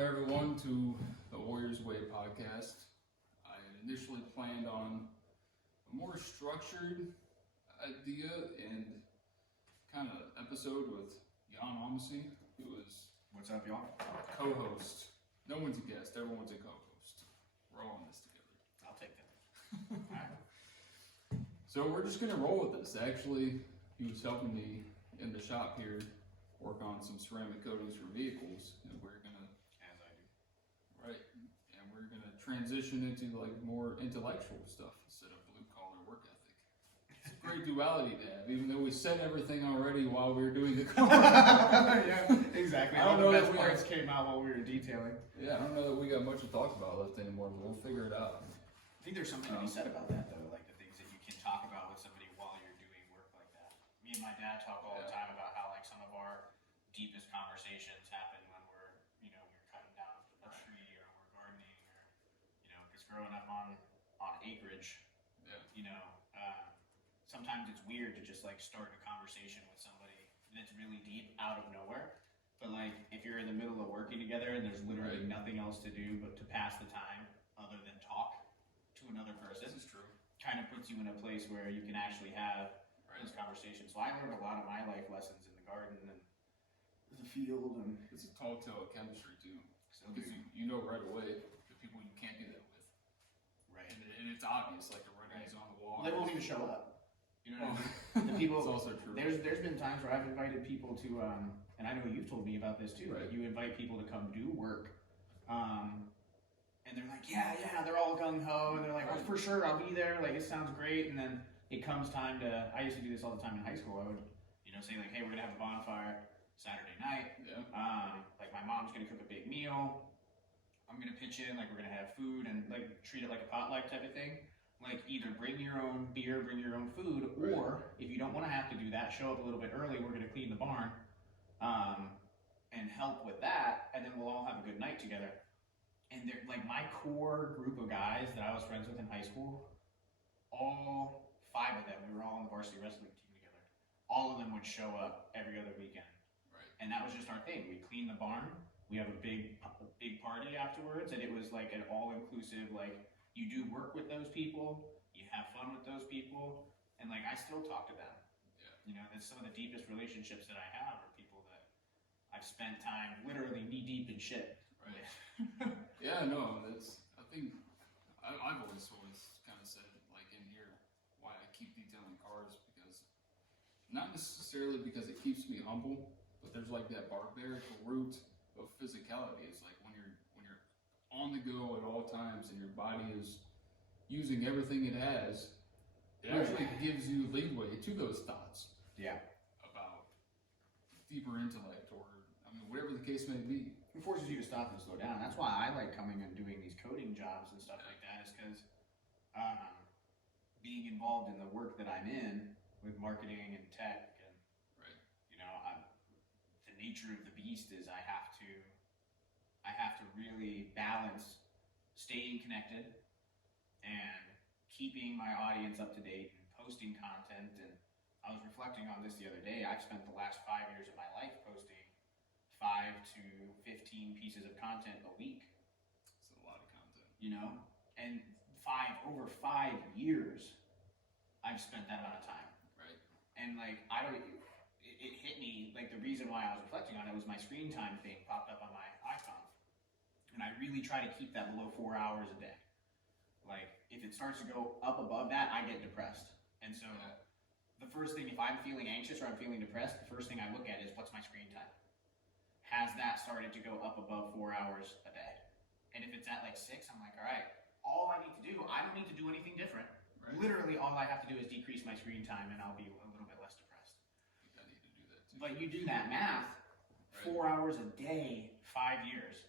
Welcome everyone to the Warriors Way podcast. I initially planned on a more structured idea and kind of episode with Jan Almasy, who is What's up, y'all? co-host. No one's a guest, everyone's a co-host. We're all in this together. I'll take that. All right. So we're just gonna roll with this. Actually, he was helping me in the shop here work on some ceramic coatings for vehicles, and we're gonna As I do. Right, and we're gonna transition into like more intellectual stuff instead of blue collar work ethic. It's a great duality to have, even though we said everything already while we were doing the Yeah, exactly. I don't All know the that best we parts came out while we were detailing. Yeah, I don't know that we got much to talk about left anymore, but we'll figure it out. I think there's something to be said about that, though, like the things that you can talk about with somebody while you're doing work like that. Me and my dad talk all the time about how like some of our deepest conversations happen when we're cutting down a tree or we're gardening or because growing up on acreage, sometimes it's weird to just like start a conversation with somebody that's really deep out of nowhere. But like if you're in the middle of working together and there's literally nothing else to do but to pass the time other than talk to another person, This is true. kind of puts you in a place where you can actually have those conversations. So I learned a lot of my life lessons in the garden and the field, and It's a tall tale of chemistry too. so Because you know right away the people you can't do that with. right. And it's obvious, like the writing's on the wall. Well, they won't even show up. You know, Oh. the people. It's also true. There's been times where I've invited people to, and I know you've told me about this too. Right. Like you invite people to come do work, and they're like, yeah, they're all gung ho, and they're like, well, for sure, I'll be there. Like it sounds great, and then it comes time to. I used to do this all the time in high school. I would, say like, hey, we're gonna have a bonfire Saturday night. Yeah. Like my mom's gonna cook a big meal. I'm gonna pitch in, like we're gonna have food and like treat it like a potluck type of thing. Like either bring your own beer, bring your own food, or if you don't want to have to do that, show up a little bit early. We're gonna clean the barn, and help with that, and then we'll all have a good night together. And they're like my core group of guys that I was friends with in high school. All 5 of them, we were all on the varsity wrestling team together. All of them would show up every other weekend. And that was just our thing. We clean the barn. We have a big party afterwards, and it was like an all-inclusive. Like you do work with those people, you have fun with those people, and like I still talk to them. Yeah. That's some of the deepest relationships that I have are people that I've spent time literally knee deep in shit. Right. Yeah, no, I think I've always kind of said like in here why I keep detailing cars, because not necessarily because it keeps me humble. But there's like that barbaric root of physicality. It's like when you're on the go at all times and your body is using everything it has, it actually gives you leeway to those thoughts. Yeah. About deeper intellect or whatever the case may be. It forces you to stop and slow down. That's why I like coming and doing these coding jobs and stuff like that, is because being involved in the work that I'm in with marketing and tech and the nature of the beast is I have to really balance staying connected and keeping my audience up to date and posting content. And I was reflecting on this the other day. I've spent the last 5 years of my life posting 5 to 15 pieces of content a week. It's a lot of content. And over 5 years, I've spent that amount of time. Right. And like it hit me, like the reason why I was reflecting on it was my screen time thing popped up on my iPhone. And I really try to keep that below 4 hours a day. Like if it starts to go up above that, I get depressed. And so the first thing, if I'm feeling anxious or I'm feeling depressed, the first thing I look at is what's my screen time? Has that started to go up above 4 hours a day? And if it's at like 6, I'm like, all right, all I need to do, I don't need to do anything different. Right. Literally all I have to do is decrease my screen time and I'll be a little bit less depressed. I need to do that too. But you do that math, 4 hours a day, 5 years.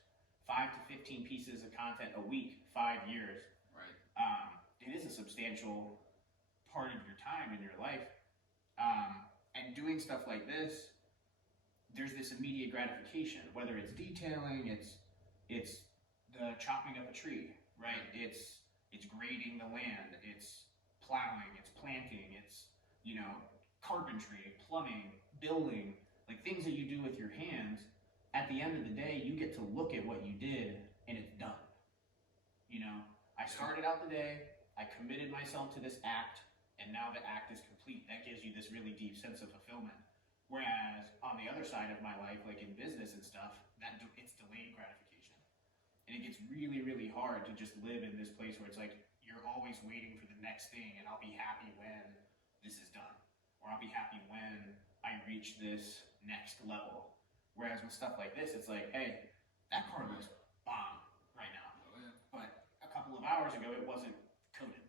5 to 15 pieces of content a week, 5 years. Right. It is a substantial part of your time in your life. And doing stuff like this, there's this immediate gratification, whether it's detailing, it's the chopping up a tree, right? It's grading the land, it's plowing, it's planting, it's, carpentry, plumbing, building, like things that you do with your hands at the end of the day, you get to look at what you did and it's done. You know, I started out the day, I committed myself to this act, and now the act is complete. That gives you this really deep sense of fulfillment. Whereas on the other side of my life, like in business and stuff, it's delayed gratification. And it gets really, really hard to just live in this place where it's like, you're always waiting for the next thing, and I'll be happy when this is done. Or I'll be happy when I reach this next level. Whereas with stuff like this, it's like, hey, that car looks bomb right now. Oh, yeah. But a couple of hours ago, it wasn't coated.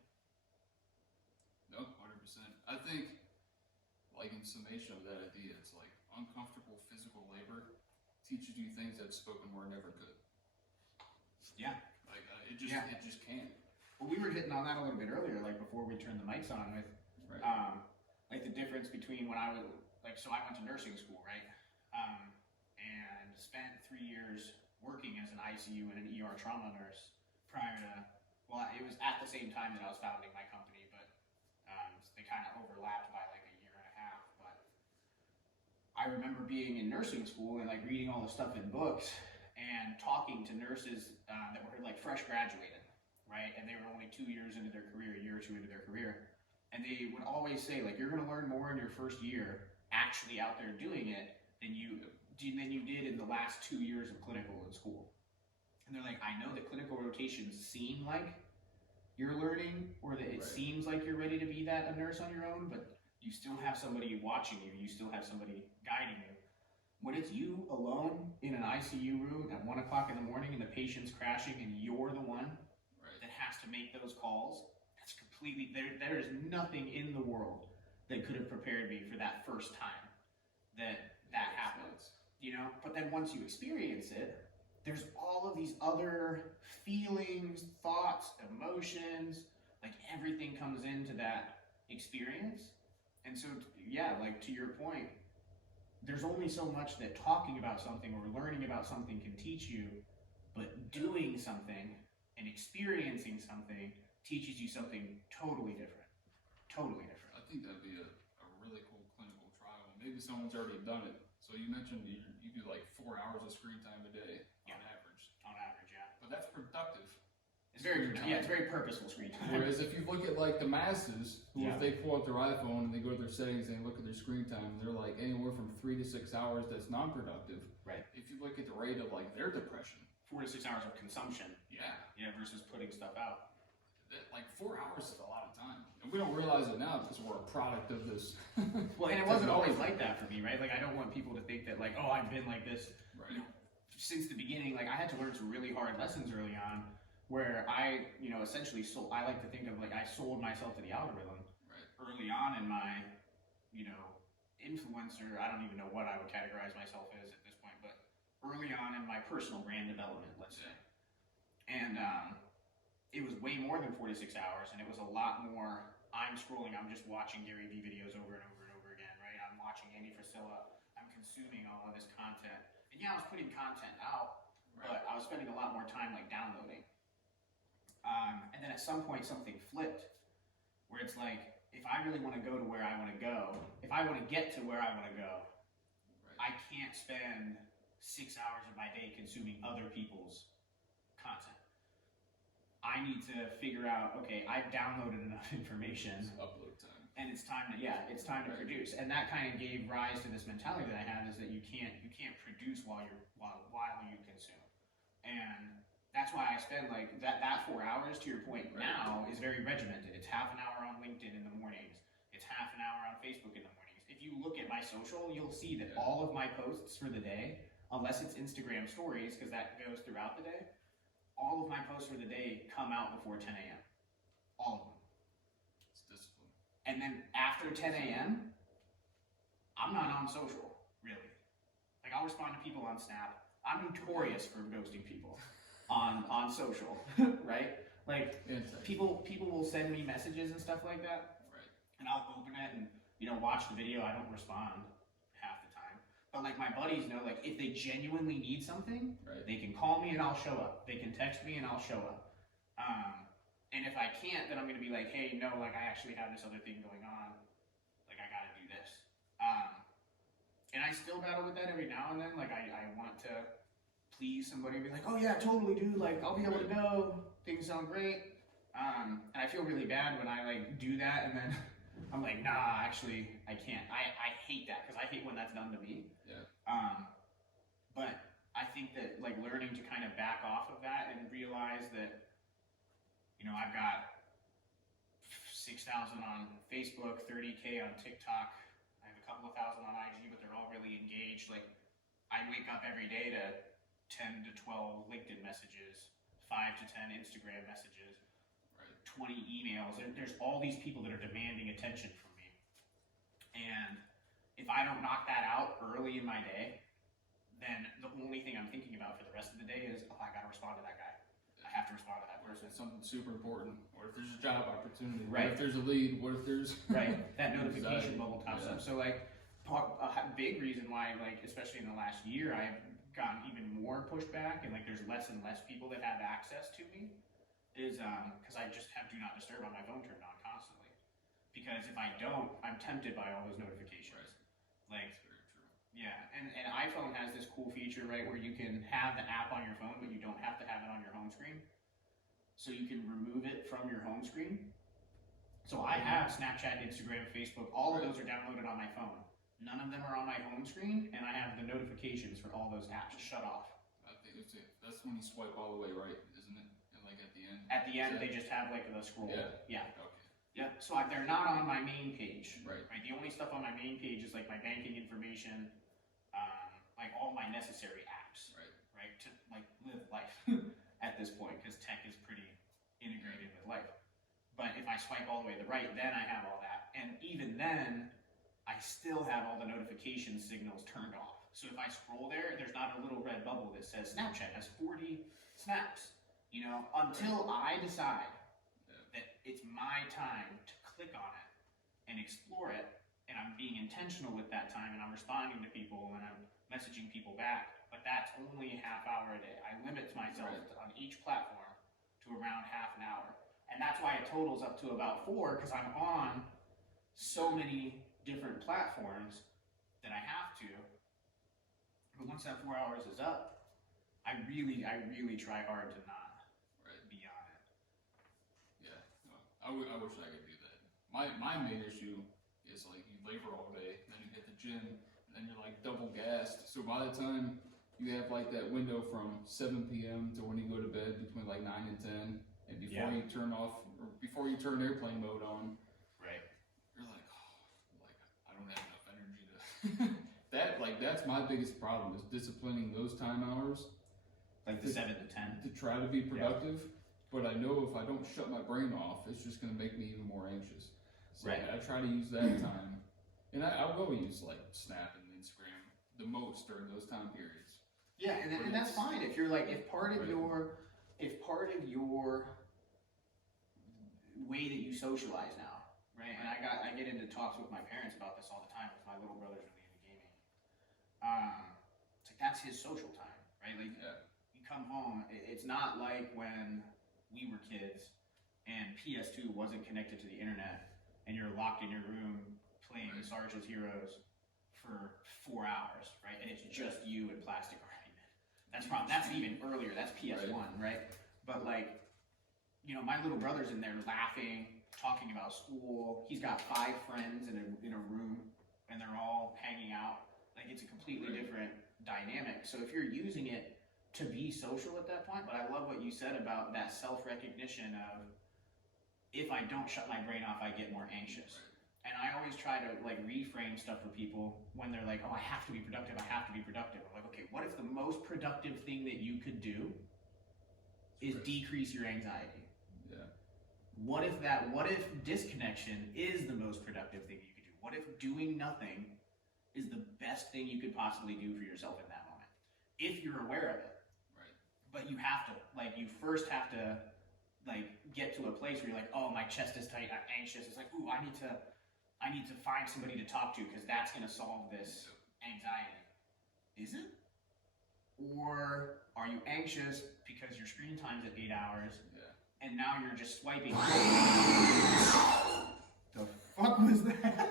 No, 100%. I think, like in summation of that idea, it's like uncomfortable physical labor teaches you things that spoken word never could. Yeah. Like it just can't. Well, we were hitting on that a little bit earlier, like before we turned the mics on with, like the difference between when I was, like, so I went to nursing school, right? And spent 3 years working as an ICU and an ER trauma nurse prior to, well, it was at the same time that I was founding my company, but they kind of overlapped by like a year and a half. But I remember being in nursing school and like reading all the stuff in books and talking to nurses that were like fresh graduated, right? And they were only 2 years into their career, a year or two into their career. And they would always say, like, you're going to learn more in your first year actually out there doing it than you did in the last 2 years of clinical in school. And they're like, I know that clinical rotations seem like you're learning, or that it seems like you're ready to be a nurse on your own, but you still have somebody watching you. You still have somebody guiding you. When it's you alone in an ICU room at 1 o'clock in the morning and the patient's crashing and you're the one that has to make those calls, that's completely, there is nothing in the world that could have prepared me for that first time that happens, you know? But then once you experience it, there's all of these other feelings, thoughts, emotions, like everything comes into that experience. And so, yeah, like to your point, there's only so much that talking about something or learning about something can teach you, but doing something and experiencing something teaches you something totally different. Totally different. I think that'd be a really cool clinical trial. Maybe someone's already done it. So you mentioned you do like 4 hours of screen time a day on average. On average, yeah. But that's productive. It's very, it's very purposeful screen time. Whereas if you look at like the masses, who if they pull up their iPhone and they go to their settings and they look at their screen time, they're like anywhere from 3 to 6 hours that's non-productive. Right. If you look at the rate of like their depression. 4 to 6 hours of consumption. Yeah, versus putting stuff out. Like 4 hours is a lot of time. And we don't realize it now because we're a product of this. Well, and it wasn't always like that for me, right? Like I don't want people to think that like, oh, I've been like this, you know, since the beginning. Like I had to learn some really hard lessons early on where I, you know, essentially I like to think of like I sold myself to the algorithm early on in my, you know, influencer. I don't even know what I would categorize myself as at this point, but early on in my personal brand development, let's say. And it was way more than 4 to 6 hours, and it was a lot more. I'm scrolling, I'm just watching Gary Vee videos over and over and over again, right? I'm watching Andy Frisella, I'm consuming all of this content. And yeah, I was putting content out, but I was spending a lot more time like downloading. And then at some point something flipped, where it's like, if I really want to go to where I want to go, if I want to get to where I want to go, I can't spend 6 hours of my day consuming other people's content. I need to figure out, okay, I've downloaded enough information. It's upload time. And it's time to, it's time to produce. And that kind of gave rise to this mentality that I have, is that you can't produce while you consume. And that's why I spend like that 4 hours, to your point now, is very regimented. It's half an hour on LinkedIn in the mornings. It's half an hour on Facebook in the mornings. If you look at my social, you'll see that all of my posts for the day, unless it's Instagram stories, because that goes throughout the day, all of my posts for the day come out before 10 a.m. All of them. It's discipline. And then after 10 a.m., I'm not on social, really. Like I'll respond to people on Snap. I'm notorious for ghosting people on social, right? Like people will send me messages and stuff like that, and I'll open it and watch the video. I don't respond half the time. But like my buddies know, like if they genuinely need something, they can call me and I'll show up. They can text me and I'll show up. And if I can't, then I'm gonna be like, hey, no, like I actually have this other thing going on. Like I gotta do this. And I still battle with that every now and then. Like, I want to please somebody and be like, oh yeah, totally, dude. Like, I'll be able to go. Things sound great. And I feel really bad when I like do that, and then I'm like, nah, actually, I can't. I hate that because I hate when that's done to me. Yeah. But I think that like learning to kind of back off of that and realize that, you know, I've got 6,000 on Facebook, 30K on TikTok. I have a couple of thousand on IG, but they're all really engaged. Like, I wake up every day to 10 to 12 LinkedIn messages, 5 to 10 Instagram messages, Right. 20 emails. There's all these people that are demanding attention from me. And if I don't knock that out early in my day, then the only thing I'm thinking about for the rest of the day is, oh, I gotta respond to that guy. I have to respond to that Or if person. it's something super important, or if there's a job opportunity, Right. What if there's a lead, what if there's Right, that notification bubble pops Yeah. up. So like, a big reason why, like, especially in the last year, I've gotten even more pushback, and like, there's less and less people that have access to me, is because I just have do not disturb on my phone turned on constantly. Because if I don't, I'm tempted by all those notifications. Right. Like, That's very true. yeah, and iPhone has this cool feature, right, where you can have the app on your phone, but you don't have to have it on your home screen. So you can remove it from your home screen. So I have Snapchat, Instagram, Facebook, all of those are downloaded on my phone. None of them are on my home screen, and I have the notifications for all those apps shut off. I think that's when you swipe all the way right, isn't it? And like at the end. At the end, they just have like the scroll. Yeah. Okay. Yeah. So they're not on my main page. Right. Right. The only stuff on my main page is like my banking information, like all my necessary apps. Right. Right. To like live life at this point, because tech is pretty integrated with life. But if I swipe all the way to the right, then I have all that, and even then, I still have all the notification signals turned off. So if I scroll there, there's not a little red bubble that says Snapchat has 40 snaps, you know, until I decide that it's my time to click on it and explore it, and I'm being intentional with that time, and I'm responding to people, and I'm messaging people back, but that's only a half hour a day. I limit myself on each platform to around half an hour. And that's why it totals up to about 4, because I'm on so many different platforms that I have to. But once that 4 hours is up, I really try hard to not be on it. Yeah, no, I wish I could do that. My main issue is like you labor all day, then you hit the gym, and then you're like double gassed. So by the time you have like that window from 7 p.m. to when you go to bed between like 9 and 10, and before you turn off, or before you turn airplane mode on, you're like, oh, like I don't have enough energy to. That's my biggest problem is disciplining those time hours. Like the 7 to 10. To try to be productive, but I know if I don't shut my brain off, it's just going to make me even more anxious. So I try to use that time, and I will use like Snap and Instagram the most during those time periods. Yeah, and that's fine if you're like if part of your way that you socialize now, right? And I get into talks with my parents about this all the time because my little brother's really into gaming. It's like that's his social time, right? Like you come home, it's not like when we were kids and PS2 wasn't connected to the internet and you're locked in your room playing Sarge's Heroes for 4 hours, right? And it's just you and Plastic Argument. That's even earlier. That's PS1, right? But like, you know, my little brother's in there laughing, talking about school. He's got 5 friends in a room, and they're all hanging out. Like, it's a completely different dynamic. So if you're using it to be social at that point, but I love what you said about that self-recognition of, if I don't shut my brain off, I get more anxious. And I always try to like reframe stuff for people when they're like, oh, I have to be productive, I have to be productive. I'm like, okay, what if the most productive thing that you could do is decrease your anxiety? Yeah. What if disconnection is the most productive thing you could do? What if doing nothing is the best thing you could possibly do for yourself in that moment? If you're aware of it. Right. But you have to, like, you first have to, like, get to a place where you're like, oh, my chest is tight, I'm anxious. It's like, ooh, I need to find somebody to talk to because that's going to solve this anxiety. Is it? Or are you anxious because your screen time's at 8 hours and now you're just swiping? The fuck was that?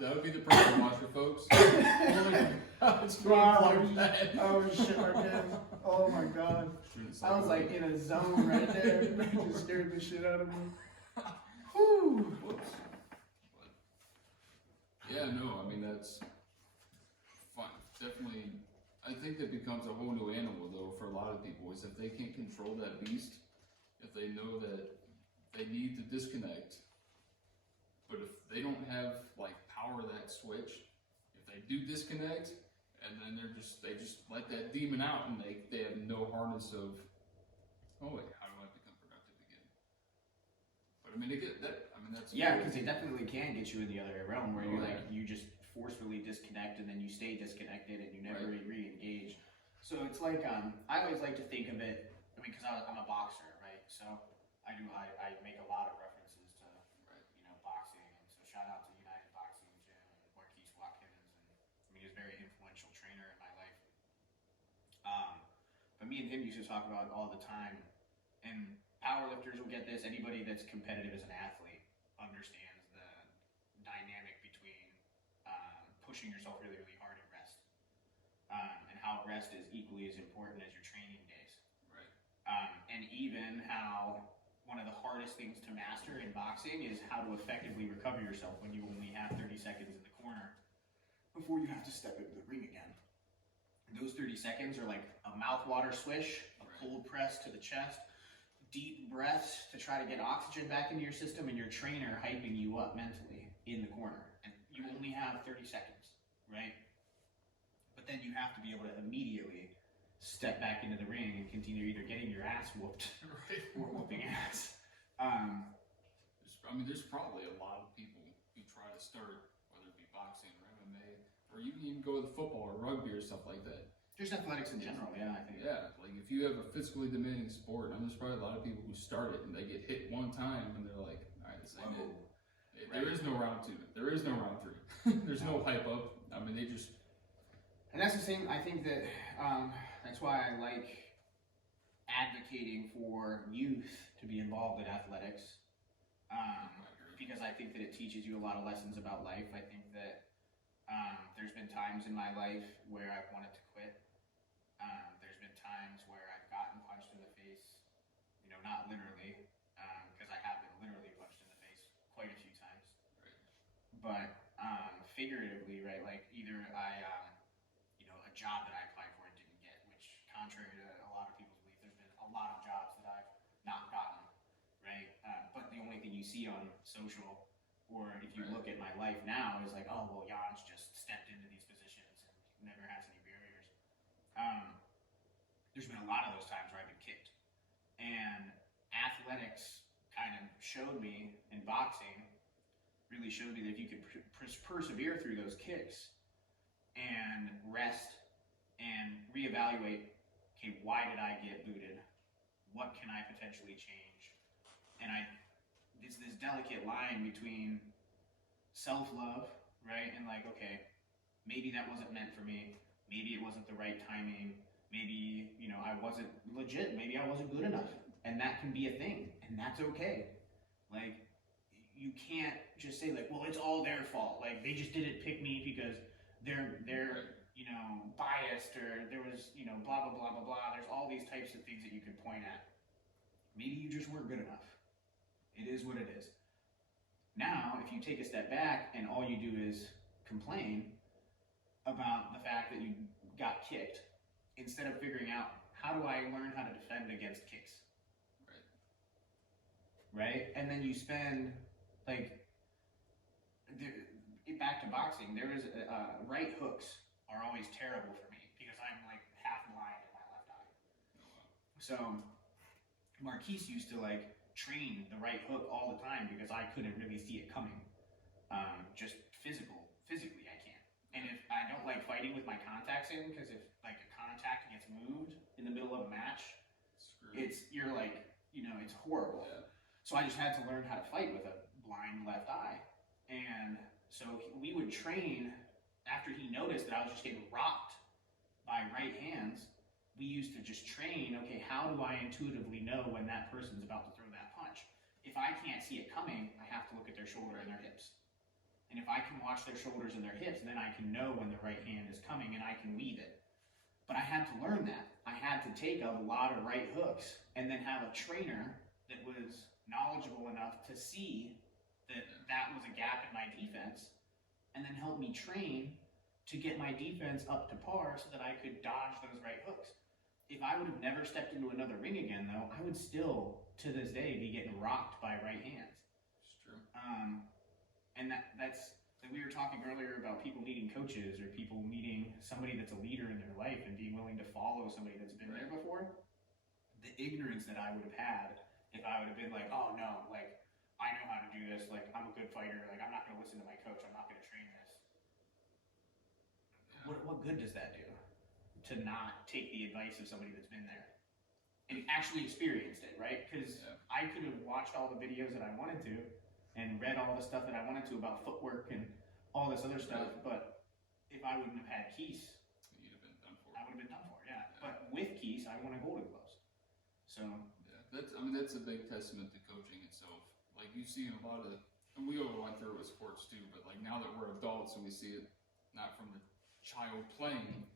That would be the person watcher, folks. It's going like that. Oh shit, Marquez. Oh my god. I was like in a zone right there. That just scared the shit out of me. Whew. Whoops. But, yeah, no, I mean, that's fun. Definitely, I think that becomes a whole new animal, though, for a lot of people, is if they can't control that beast, if they know that they need to disconnect, but if they don't have, like, power that switch, if they do disconnect, and then they just let that demon out, and they have no harness of, oh wait, how do I become productive again? But I mean, that's Yeah, because it definitely can get you in the other realm where you're yeah. like, you just forcefully disconnect and then you stay disconnected and you never re-engage. So it's like, I always like to think of it, I mean, because I'm a boxer, right? So I make a lot of references to, boxing. And so shout out to United Boxing Gym and Marquise Watkins. And I mean, he's a very influential trainer in my life. But me and him used to talk about it all the time. And powerlifters will get this. Anybody that's competitive as an athlete understands the dynamic between pushing yourself really, really hard and rest. And how rest is equally as important as your training days. Right. And even how one of the hardest things to master in boxing is how to effectively recover yourself when you only have 30 seconds in the corner before you have to step into the ring again. Those 30 seconds are like a mouthwater swish, a cold press to the chest, deep breaths to try to get oxygen back into your system, and your trainer hyping you up mentally in the corner. And you only have 30 seconds, right? But then you have to be able to immediately step back into the ring and continue either getting your ass whooped or whooping ass. There's probably a lot of people who try to start, whether it be boxing or MMA, or you can even go with football or rugby or stuff like that. Just athletics in general, yeah, I think. Yeah, like if you have a physically demanding sport, and there's probably a lot of people who start it and they get hit one time and they're like, all right, this ain't it. There is no round two. There is no round three. There's no hype up. I mean, they just. And that's the same. I think that that's why I like advocating for youth to be involved in athletics, because I think that it teaches you a lot of lessons about life. I think that there's been times in my life where I've wanted to quit. There's been times where I've gotten punched in the face, not literally, because I have been literally punched in the face quite a few times. Right. But figuratively, right, like either I a job that I applied for and didn't get, which contrary to a lot of people's belief, there's been a lot of jobs that I've not gotten, right? But the only thing you see on social, or if you look at my life now, is like, oh, well, Jan's just stepped into these positions and never has any barriers. There's been a lot of those times where I've been kicked. And athletics kind of showed me, in boxing, really showed me that if you could persevere through those kicks and rest and reevaluate, okay, why did I get booted? What can I potentially change? And it's this delicate line between self-love, right? And like, okay, maybe that wasn't meant for me. Maybe it wasn't the right timing. Maybe, I wasn't legit. Maybe I wasn't good enough. And that can be a thing. And that's okay. Like, you can't just say like, well, it's all their fault. Like, they just didn't pick me because they're biased, or there was, blah, blah, blah, blah, blah. There's all these types of things that you can point at. Maybe you just weren't good enough. It is what it is. Now, if you take a step back and all you do is complain about the fact that you got kicked, instead of figuring out, how do I learn how to defend against kicks? Right? And then you spend, back to boxing, there is, right hooks are always terrible for me because I'm like half blind in my left eye. So Marquise used to train the right hook all the time because I couldn't really see it coming. Just physically I can't. And if I don't like fighting with my contacts in, because if a contact gets moved in the middle of a match, it's horrible. Yeah. So I just had to learn how to fight with a blind left eye. And so we would train after he noticed that I was just getting rocked by right hands. We used to just train, okay, how do I intuitively know when that person's about to throw that punch? If I can't see it coming, I have to look at their shoulder and their hips. And if I can watch their shoulders and their hips, then I can know when the right hand is coming and I can weave it. But I had to learn that. I had to take a lot of right hooks and then have a trainer that was knowledgeable enough to see that that was a gap in my defense and then help me train to get my defense up to par so that I could dodge those right hooks. If I would have never stepped into another ring again, though, I would still, to this day, be getting rocked by right hands. It's true. And that's like we were talking earlier about people needing coaches or people needing somebody that's a leader in their life and being willing to follow somebody that's been there before. The ignorance that I would have had if I would have been like, oh no, like I know how to do this, like I'm a good fighter, like I'm not going to listen to my coach, I'm not going to train this. Yeah. What good does that do? To not take the advice of somebody that's been there and actually experienced it, right? Because I could have watched all the videos that I wanted to and read all the stuff that I wanted to about footwork and all this other stuff, but if I wouldn't have had Keese, You'd have been done for. I would have been done for, yeah. But with Keese, I won a Golden Gloves. So yeah, that's a big testament to coaching itself. Like you see in a lot of, and we all went through it with sports too, but like now that we're adults and we see it not from the child playing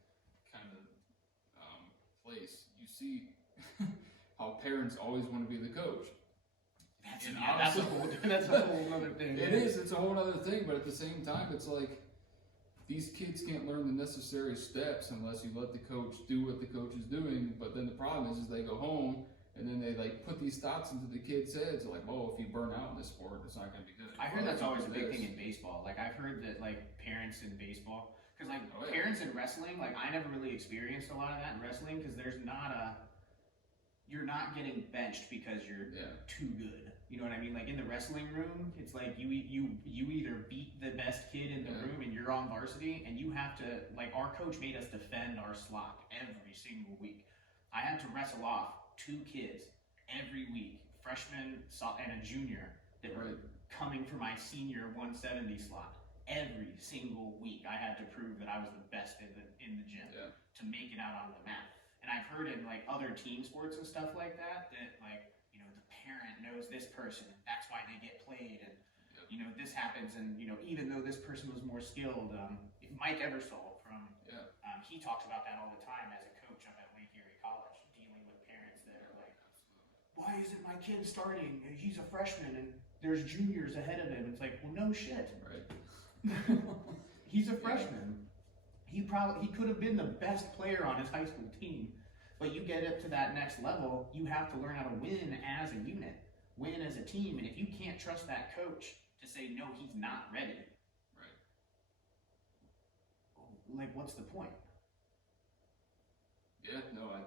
kind of place, you see how parents always want to be the coach. that's a whole other thing. It is. It's a whole other thing. But at the same time, it's like these kids can't learn the necessary steps unless you let the coach do what the coach is doing. But then the problem is they go home and then they like put these thoughts into the kids' heads. Like, oh, if you burn out in this sport, it's not going to be good. I heard that's always a big thing in baseball. Like I've heard that like parents in baseball, because like parents in wrestling, like I never really experienced a lot of that in wrestling because you're not getting benched because you're too good. You know what I mean? Like in the wrestling room, it's like you either beat the best kid in the room and you're on varsity, and you have to, like our coach made us defend our slot every single week. I had to wrestle off 2 kids every week, freshman and a junior, that were coming for my senior 170 slot. Every single week, I had to prove that I was the best in the gym to make it out on the mat. And I've heard in like other team sports and stuff like that like, you know, the parent knows this person and that's why they get played, and you know this happens, and you know even though this person was more skilled, Mike Eversole from he talks about that all the time as a coach up at Lake Erie College, dealing with parents that are like, why isn't my kid starting? He's a freshman and there's juniors ahead of him. It's like, well, no shit. Right. He's a freshman. He could have been the best player on his high school team, but you get up to that next level, you have to learn how to win as a unit, win as a team, and if you can't trust that coach to say, no, he's not ready, like, what's the point? Yeah, no, I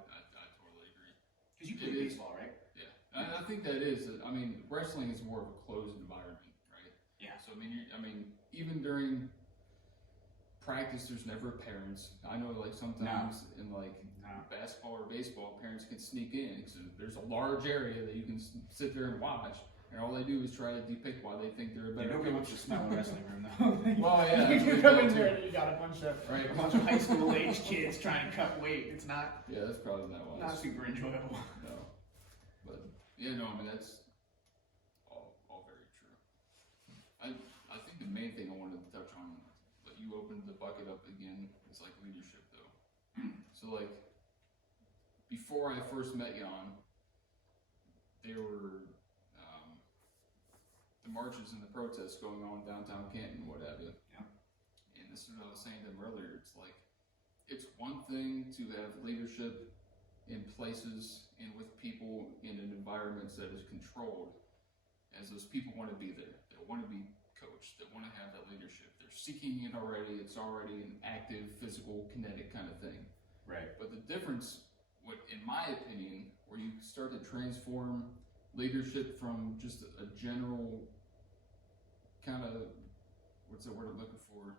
totally agree. Because you play baseball, right? Yeah, I think that is. I mean, wrestling is more of a closed environment, right? Yeah. So I mean, even during practice, there's never parents. I know, like sometimes in like basketball or baseball, parents can sneak in because there's a large area that you can sit there and watch. And all they do is try to depict why they think they're a better nobody coach. wants to smell a wrestling room, though. Well, yeah. You come in there and you got a bunch of high school age kids trying to cut weight. It's not. Yeah, that's probably not wise. Not super enjoyable. No, but yeah, no. I mean, that's all very true. I think the main thing I wanted to touch on, but you opened the bucket up again, is like leadership, though. So like before I first met Jan, there were the marches and the protests going on downtown Canton, what have you. Yeah. And this is what I was saying to him earlier. It's like, it's one thing to have leadership in places and with people in an environment that is controlled, as those people want to be there. They want to be coached. They want to have that leadership. They're seeking it already. It's already an active, physical, kinetic kind of thing. Right. But the difference, in my opinion, where you start to transform leadership from just a general kind of, what's the word I'm looking for?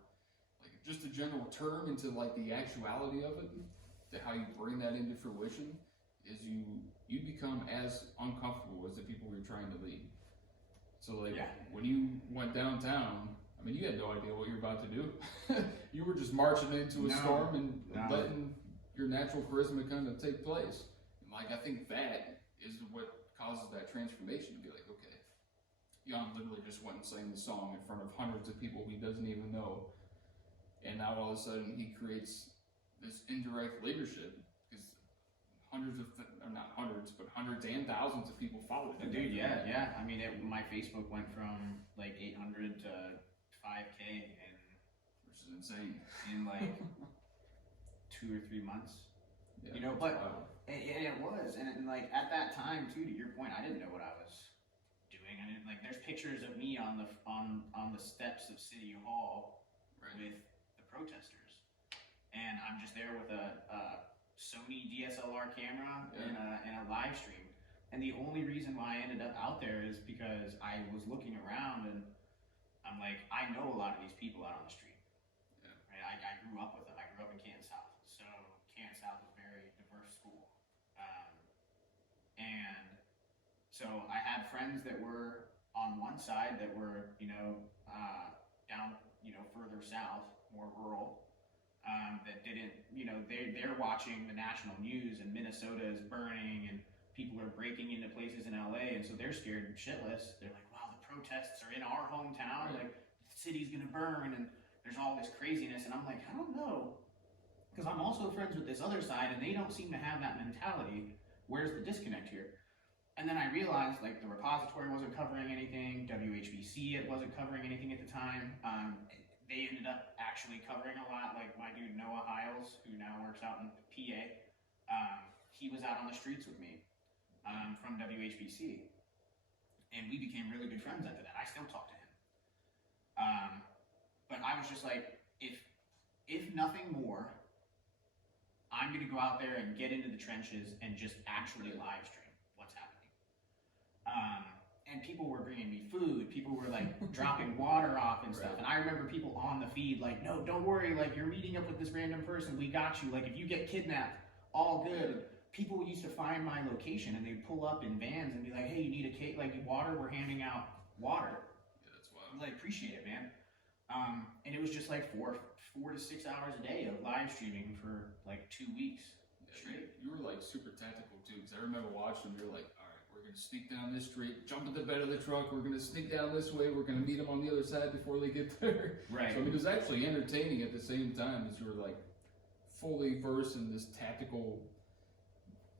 Like just a general term into like the actuality of it, to how you bring that into fruition, is you become as uncomfortable as the people you're trying to lead. So like when you went downtown, I mean, you had no idea what you're about to do. You were just marching into a storm and letting your natural charisma kind of take place. And like, I think that is what causes that transformation to be like, okay, Jan literally just went and sang the song in front of hundreds of people he doesn't even know, and now all of a sudden he creates this indirect leadership because or not hundreds, but hundreds and thousands of people followed him. Dude, yeah. I mean, my Facebook went from like 800 to 5K which is insane. in like 2 or 3 months. Yeah, you know, but it was, and like at that time too. To your point, I didn't know what I was doing. I didn't like. There's pictures of me on the steps of City Hall with the protesters, and I'm just there with a Sony DSLR camera and a live stream. And the only reason why I ended up out there is because I was looking around and I'm like, I know a lot of these people out on the street. Yeah. Right? I grew up with them. I grew up in Canton South. So Canton South is a very diverse school. And so I had friends that were on one side that were, down, further south, more rural, that didn't, they're watching the national news and Minnesota is burning and people are breaking into places in LA, and so they're scared shitless. They're like, wow, the protests are in our hometown, like the city's gonna burn, and there's all this craziness. And I'm like, I don't know, because I'm also friends with this other side, and they don't seem to have that mentality. Where's the disconnect here? And then I realized, like, the repository wasn't covering anything, WHBC it wasn't covering anything at the time. They ended up actually covering a lot, like my dude Noah Hiles, who now works out in PA, he was out on the streets with me. From WHBC, and we became really good friends after that. I still talk to him, but I was just like, if nothing more, I'm gonna go out there and get into the trenches and just actually live stream what's happening. And people were bringing me food. People were like dropping water off and stuff. And I remember people on the feed like, no, don't worry. Like, you're meeting up with this random person. We got you. Like, if you get kidnapped, all good. People used to find my location and they'd pull up in vans and be like, hey, you need a cake, like water? We're handing out water. Yeah, that's wild. I'm like, appreciate it, man. And it was just like 4 to 6 hours a day of live streaming for like 2 weeks straight. You were like super tactical too, because I remember watching, you're like, all right, we're gonna sneak down this street, jump in the bed of the truck, we're gonna sneak down this way, we're gonna meet them on the other side before they get there. Right. So I mean, it was actually entertaining at the same time as you were like fully versed in this tactical,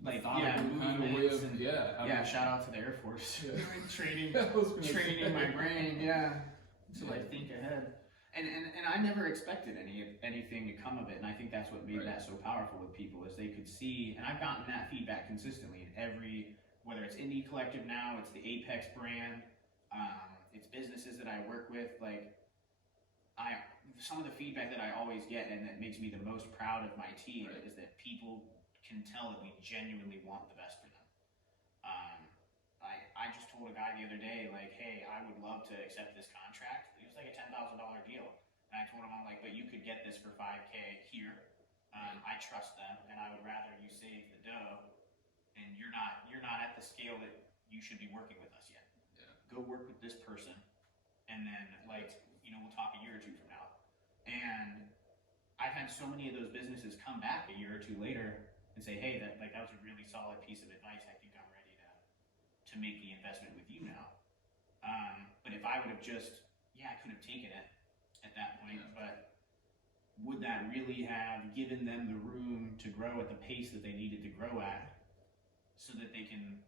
like, movements and shout out to the Air Force. training my brain, to like think ahead. And I never expected anything to come of it, and I think that's what made that so powerful with people, is they could see, and I've gotten that feedback consistently in every, whether it's Indie Collective now, it's the Apex brand, it's businesses that I work with, like, some of the feedback that I always get and that makes me the most proud of my team is that people can tell that we genuinely want the best for them. I just told a guy the other day, like, hey, I would love to accept this contract. It was like a $10,000 deal. And I told him, I'm like, but you could get this for $5K here. I trust them, and I would rather you save the dough, and you're not at the scale that you should be working with us yet. Yeah. Go work with this person, and then, like, we'll talk a year or two from now. And I've had so many of those businesses come back a year or two later and say, hey, that was a really solid piece of advice. I think I'm ready to make the investment with you now. But if I would have just, I could have taken it at that point, but would that really have given them the room to grow at the pace that they needed to grow at, so that they can,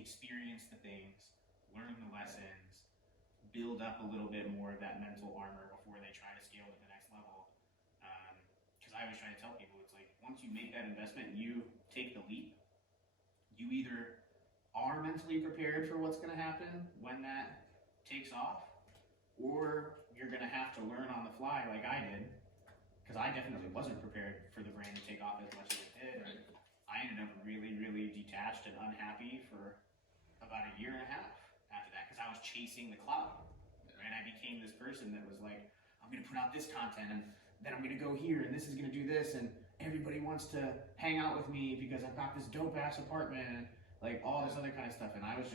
experience the things, learn the lessons, build up a little bit more of that mental armor before they try to scale to the next level? Because I always try to tell people, it's like, once you make that investment and you take the leap, you either are mentally prepared for what's going to happen when that takes off, or you're going to have to learn on the fly like I did, because I definitely wasn't prepared for the brand to take off as much as it did. Right. I ended up really, really detached and unhappy for about a year and a half after that, because I was chasing the cloud. Right? I became this person that was like, I'm going to put out this content, and then I'm going to go here, and this is going to do this, and everybody wants to hang out with me because I've got this dope ass apartment, and like all this other kind of stuff. And I was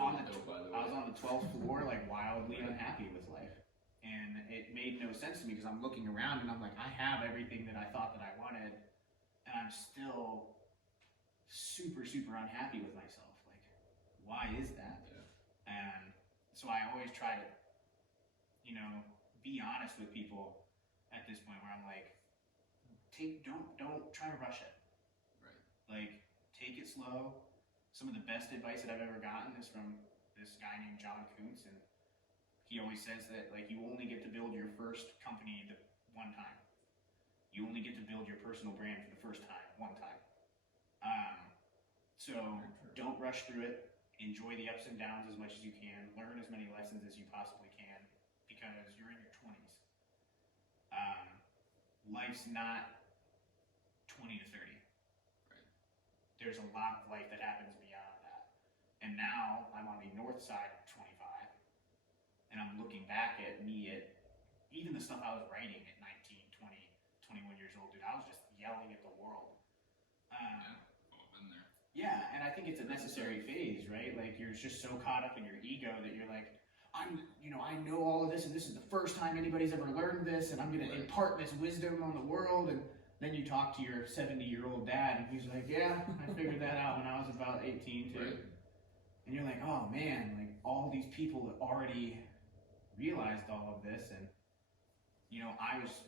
on the 12th floor, like wildly unhappy with life. And it made no sense to me, because I'm looking around and I'm like, I have everything that I thought that I wanted, and I'm still super, super unhappy with myself. Like, why is that? Yeah. And so I always try to, you know, be honest with people at this point where I'm like, don't try to rush it. Right. Like, take it slow. Some of the best advice that I've ever gotten is from this guy named John Kuntz, and he always says that, like, you only get to build your first company the one time. You only get to build your personal brand for the first time, one time. So don't rush through it. Enjoy the ups and downs as much as you can. Learn as many lessons as you possibly can, because you're in your 20s. Life's not 20 to 30. Right. There's a lot of life that happens beyond that. And now I'm on the north side of 25, and I'm looking back at me at even the stuff I was writing at 19, 20, 21 years old, dude. I was just yelling at the world. I've been there. Yeah, and I think it's a necessary phase, right? Like, you're just so caught up in your ego that you're like, I know all of this, and this is the first time anybody's ever learned this, and I'm going to impart this wisdom on the world. And then you talk to your 70-year-old dad, and he's like, yeah, I figured that out when I was about 18 too. Right. And you're like, oh man, like, all these people that already realized all of this, and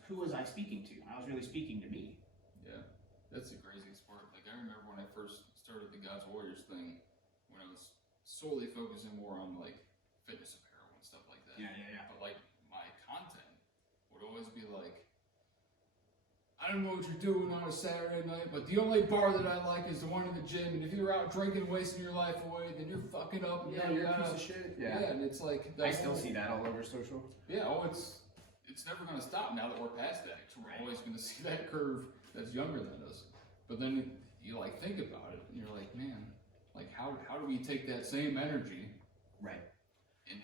who was I speaking to? I was really speaking to me. Yeah, that's the craziest part. Like, I remember when I first started the God's Warriors thing, when I was solely focusing more on, like, fitness apparel and stuff like that. Yeah. But, like, my content would always be like, I don't know what you're doing on a Saturday night, but the only bar that I like is the one in the gym, and if you're out drinking, wasting your life away, then you're fucking up. Yeah, you're a piece of shit. Yeah, and it's like... I still see that all over social. Yeah, it's never going to stop now that we're past that. We're always going to see that curve that's younger than us. But then you, like, think about it, and you're like, man, like, how do we take that same energy... Right. And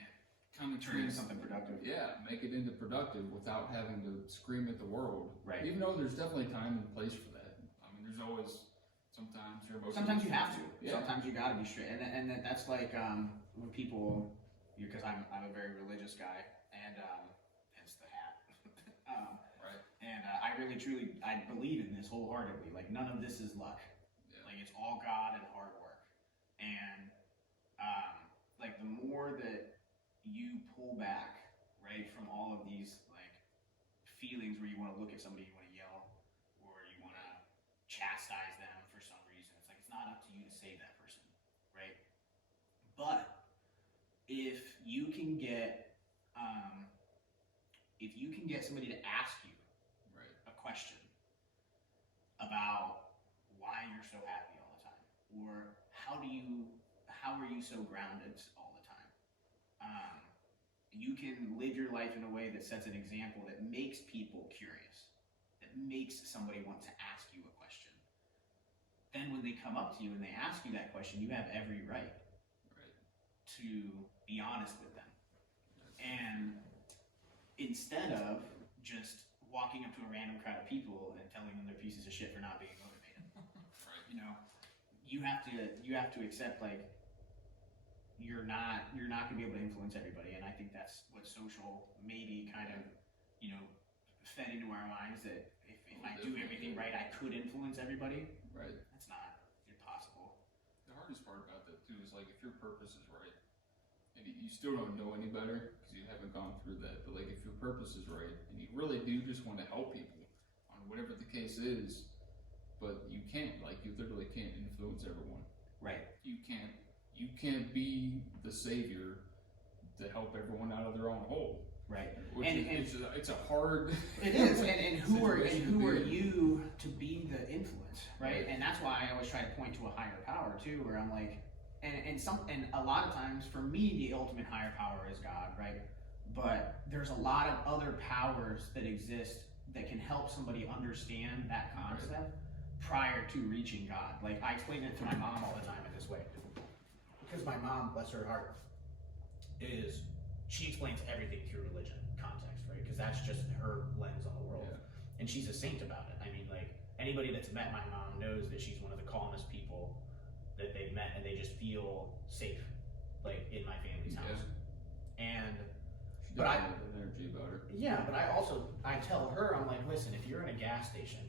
kind of turn it into something productive. Yeah, make it into productive without having to scream at the world. Right. Even though there's definitely time and place for that. I mean, there's always sometimes your emotions. Sometimes you have to. Yeah. Sometimes you got to be straight, and that's like when people, because I'm a very religious guy, and hence the hat. Right. And I really truly believe in this wholeheartedly. Like, none of this is luck. Yeah. Like, it's all God and hard work. And like, the more that you pull back, right, from all of these, like, feelings where you want to look at somebody, you want to yell, or you want to chastise them for some reason. It's like, it's not up to you to save that person, right? But if you can get somebody to ask you a question about why you're so happy all the time, or how are you so grounded all the time, you can live your life in a way that sets an example that makes people curious, that makes somebody want to ask you a question. Then when they come up to you and they ask you that question, you have every right to be honest with them. And instead of just walking up to a random crowd of people and telling them they're pieces of shit for not being motivated, you have to accept, like, you're not gonna be able to influence everybody. And I think that's what social maybe kind of fed into our minds, that if I do everything right, I could influence everybody. Right. That's not impossible. The hardest part about that too is, like, if your purpose is right, and you still don't know any better because you haven't gone through that, but, like, if your purpose is right and you really do just want to help people on whatever the case is, but you can't, like, you literally can't influence everyone. Right. You can't be the savior to help everyone out of their own hole. Right. It's a hard. It is. And who are you to be the influence, right? And that's why I always try to point to a higher power too, where I'm like, and a lot of times for me, the ultimate higher power is God, right? But there's a lot of other powers that exist that can help somebody understand that concept prior to reaching God. Like, I explain it to my mom all the time in this way. Because my mom, bless her heart, she explains everything through religion context, right? Because that's just her lens on the world. Yeah. And she's a saint about it. I mean, like, anybody that's met my mom knows that she's one of the calmest people that they've met, and they just feel safe, like, in my family's house. And but I have an energy about her. Yeah, but I tell her, I'm like, listen, if you're in a gas station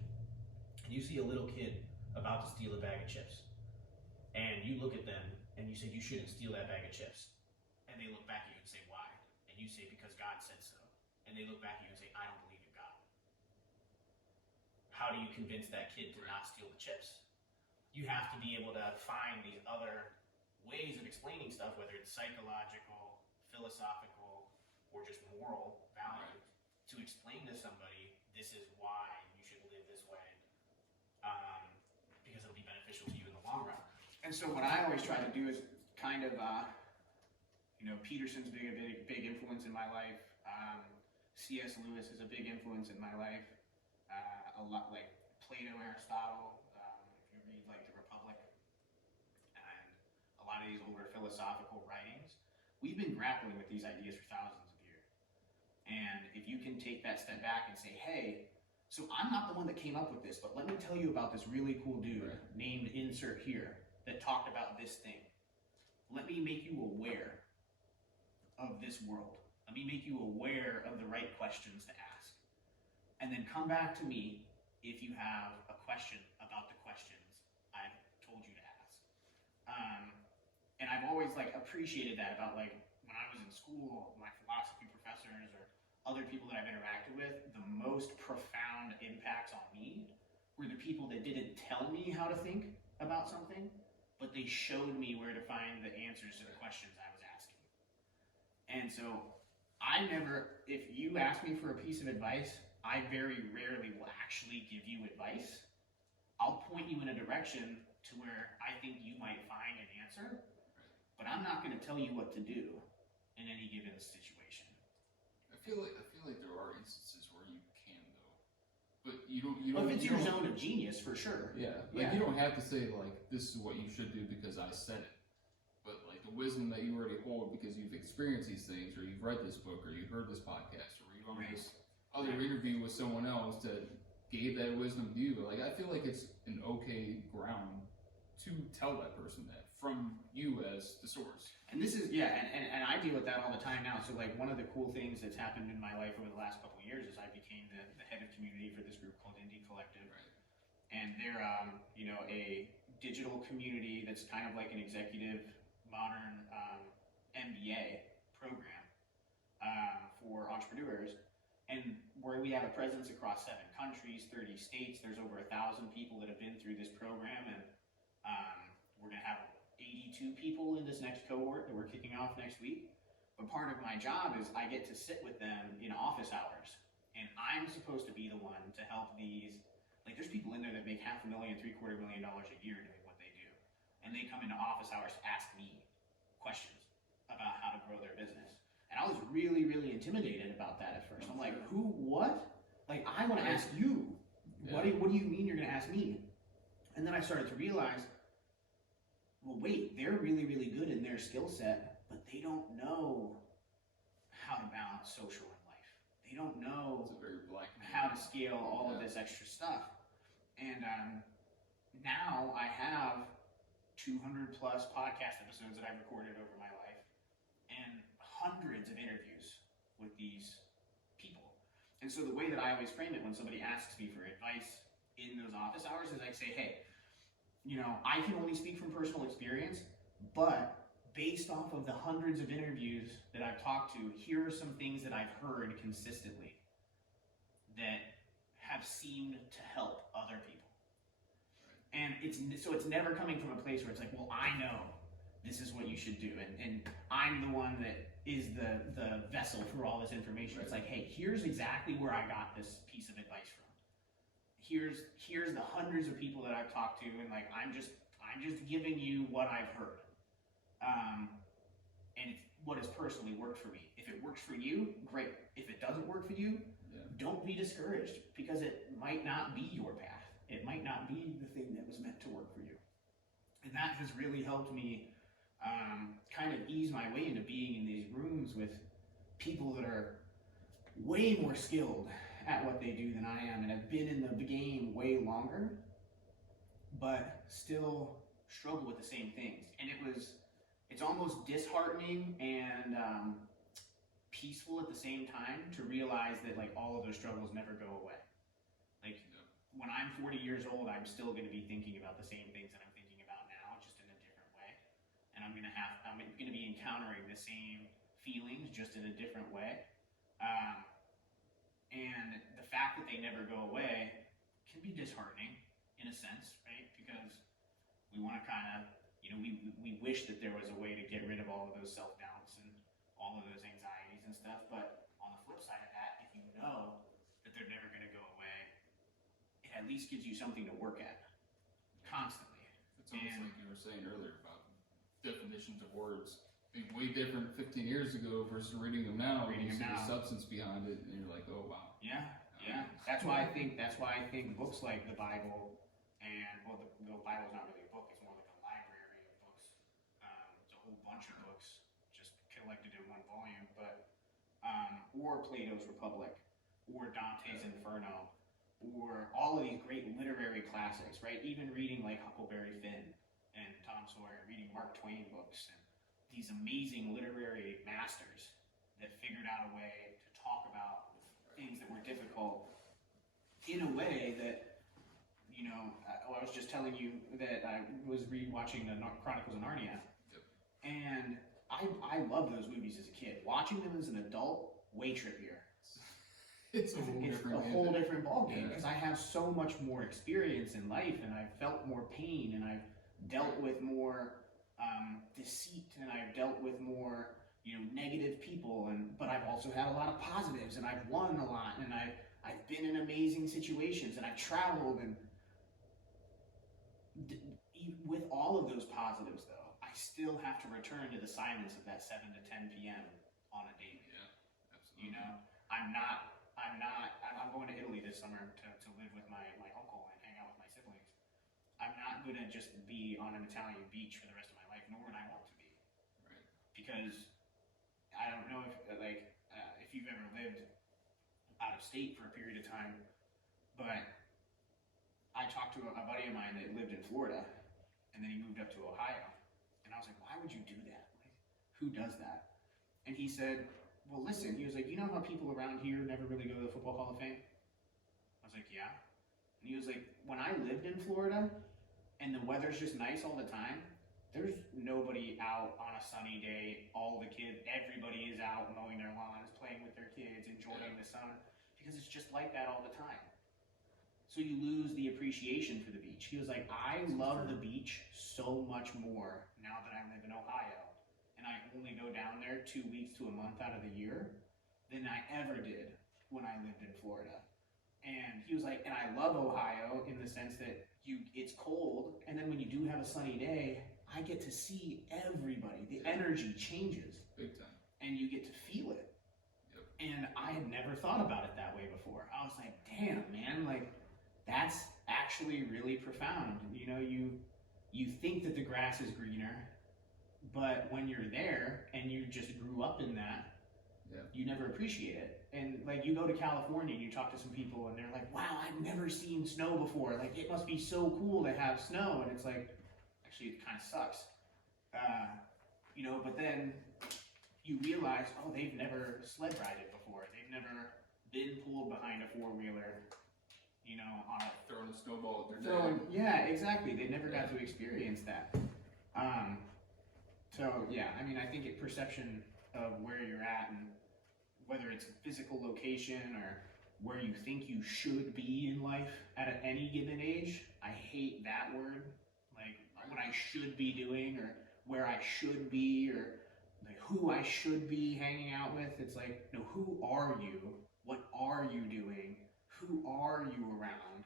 and you see a little kid about to steal a bag of chips, and you look at them and you say, you shouldn't steal that bag of chips, and they look back at you and say, why? And you say, because God said so. And they look back at you and say, I don't believe in God. How do you convince that kid to not steal the chips? You have to be able to find these other ways of explaining stuff, whether it's psychological, philosophical, or just moral value, to explain to somebody, this is why you should live this way, because it'll be beneficial to you in the long run. And so what I always try to do is kind of, Peterson's big influence in my life. C.S. Lewis is a big influence in my life. A lot like Plato, Aristotle, if you read like the Republic, and a lot of these older philosophical writings, we've been grappling with these ideas for thousands of years. And if you can take that step back and say, hey, so I'm not the one that came up with this, but let me tell you about this really cool dude named insert here that talked about this thing. Let me make you aware of this world. Let me make you aware of the right questions to ask. And then come back to me if you have a question about the questions I've told you to ask. And I've always appreciated that about when I was in school, my philosophy professors or other people that I've interacted with, the most profound impacts on me were the people that didn't tell me how to think about something, but they showed me where to find the answers to the questions I was asking. And so if you ask me for a piece of advice, I very rarely will actually give you advice. I'll point you in a direction to where I think you might find an answer, but I'm not going to tell you what to do in any given situation. I feel like there are instances where you can though, but you don't. Well, if it's your zone of genius, for sure. Yeah, you don't have to say this is what you should do because I said it. But the wisdom that you already hold because you've experienced these things, or you've read this book, or you've heard this podcast, or you've on this other interview with someone else that gave that wisdom to you. I feel like it's an okay ground to tell that person that from you as the source. And this is and I deal with that all the time now. So one of the cool things that's happened in my life over the last couple of years is I became the head of community for this group called Indie Collective. Right. And they're a digital community that's kind of like an executive modern MBA program for entrepreneurs, and where we have a presence across 7 countries, 30 states. There's over 1,000 people that have been through this program, and we're going to have 82 people in this next cohort that we're kicking off next week. But part of my job is I get to sit with them in office hours, and I'm supposed to be the one to help these. There's people in there that make $500,000, $750,000 a year doing what they do, and they come into office hours to ask me questions about how to grow their business. And I was really, really intimidated about that at first. I'm like, who, what? I want to ask you. Yeah. What do you mean you're going to ask me? And then I started to realize, well, wait, they're really, really good in their skill set, but they don't know how to balance social and life. They don't know how to scale all of this extra stuff. And now I have 200 plus podcast episodes that I've recorded over my life and hundreds of interviews with these people. And so the way that I always frame it when somebody asks me for advice in those office hours is I say, hey, I can only speak from personal experience, but based off of the hundreds of interviews that I've talked to, here are some things that I've heard consistently that have seemed to help other people. And it's never coming from a place where it's well, I know this is what you should do, and I'm the one that is the vessel for all this information. Right. It's hey, here's exactly where I got this piece of advice from. Here's the hundreds of people that I've talked to, and I'm just giving you what I've heard, and it's what has personally worked for me. If it works for you, great. If it doesn't work for you, don't be discouraged, because it might not be your path. It might not be the thing that was meant to work for you. And that has really helped me kind of ease my way into being in these rooms with people that are way more skilled at what they do than I am and have been in the game way longer, but still struggle with the same things. And it's almost disheartening and peaceful at the same time to realize that all of those struggles never go away. When I'm 40 years old, I'm still going to be thinking about the same things that I'm thinking about now, just in a different way. And and I'm gonna be encountering the same feelings just in a different way. And the fact that they never go away can be disheartening in a sense, right? Because we want to kind of, we wish that there was a way to get rid of all of those self-doubts and all of those anxieties and stuff. But on the flip side of that, if you know that they're never going to go away, it at least gives you something to work at constantly. It's almost like you were saying earlier about definitions of words. Being way different 15 years ago versus reading them now. Reading you see them now. the substance behind it, and you're like, oh wow. Yeah. That's why I think books like the Bible and the Bible's not really a book; it's more like a library of books. It's a whole bunch of books just collected in one volume. But or Plato's Republic, or Dante's Inferno, or all of these great literary classics, right? Even reading like Huckleberry Finn and Tom Sawyer, reading Mark Twain books and these amazing literary masters that figured out a way to talk about things that were difficult in a way that, I was just telling you that I was watching the Chronicles of Narnia, and I love those movies as a kid. Watching them as an adult, way trippier. It's a whole different ballgame because I have so much more experience in life, and I've felt more pain, and I've dealt with more deceit, and I've dealt with more negative people, but I've also had a lot of positives, and I've won a lot, and I've been in amazing situations, and I've traveled, and with all of those positives, though, I still have to return to the silence of that 7 to 10 p.m. on a date. Yeah, absolutely. I'm going to Italy this summer to live with my uncle and hang out with my siblings. I'm not going to just be on an Italian beach for the rest of my life, nor would I want to be. Right. Because I don't know if you've ever lived out of state for a period of time, but I talked to a buddy of mine that lived in Florida, and then he moved up to Ohio, and I was like, why would you do that? Like, who does that? And he said, well, listen, he was like, you know how people around here never really go to the Football Hall of Fame? I was like, yeah. And he was like, when I lived in Florida, and the weather's just nice all the time, there's nobody out on a sunny day. All the kids, everybody is out mowing their lawns, playing with their kids, enjoying the sun, because it's just like that all the time. So you lose the appreciation for the beach. He was like, I love the beach so much more now that I live in Ohio, and I only go down there 2 weeks to a month out of the year than I ever did when I lived in Florida. And he was like, and I love Ohio in the sense that it's cold, and then when you do have a sunny day, I get to see everybody. The energy changes. Big time. And you get to feel it. Yep. And I had never thought about it that way before. I was like, damn, man, like, that's actually really profound. You think that the grass is greener, but when you're there and you just grew up in that, you never appreciate it. And like, you go to California and you talk to some people and they're like, wow, I've never seen snow before. Like, it must be so cool to have snow. And it's like, actually, it kind of sucks. But then you realize, oh, they've never sled rided before. They've never been pulled behind a four-wheeler, on a Throwing a snowball at their dad. Yeah, exactly. They never got to experience that. I think perception of where you're at, and whether it's a physical location or where you think you should be in life at any given age, I hate that word. Like, what I should be doing, or where I should be, or like who I should be hanging out with. It's like, no, who are you? What are you doing? Who are you around?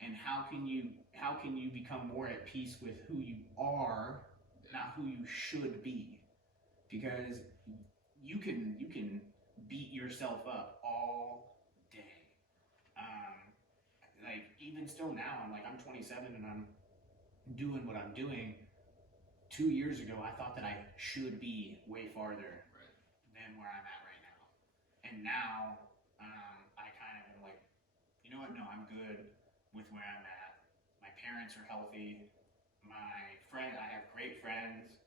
And how can you become more at peace with who you are, not who you should be? Because you can beat yourself up all day. Like, even still now, I'm 27 and I'm doing what I'm doing. 2 years ago, I thought that I should be way farther than where I'm at right now. And now, I kind of am like, you know what? No, I'm good with where I'm at. My parents are healthy. I have great friends.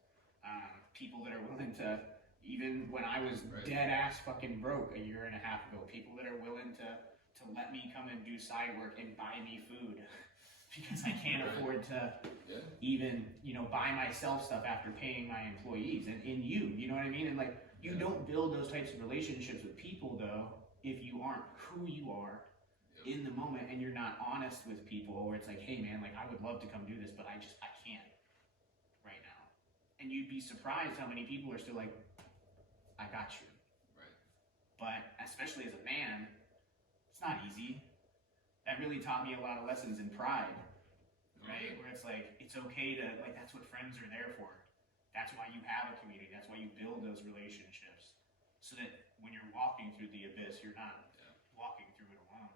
People that are willing to, even when I was dead ass fucking broke a year and a half ago, people that are willing to let me come and do side work and buy me food because I can't afford to Yeah. Even, you know, buy myself stuff after paying my employees and in you know what I mean? And like, you don't build those types of relationships with people though, if you aren't who you are in the moment and you're not honest with people, or it's like, hey man, like I would love to come do this, but I can't right now. And you'd be surprised how many people are still like, I got you. Right. But especially as a man, it's not easy. That really taught me a lot of lessons in pride, right? Where it's like, it's okay to, like, that's what friends are there for. That's why you have a community. That's why you build those relationships. So that when you're walking through the abyss, you're not walking through it alone.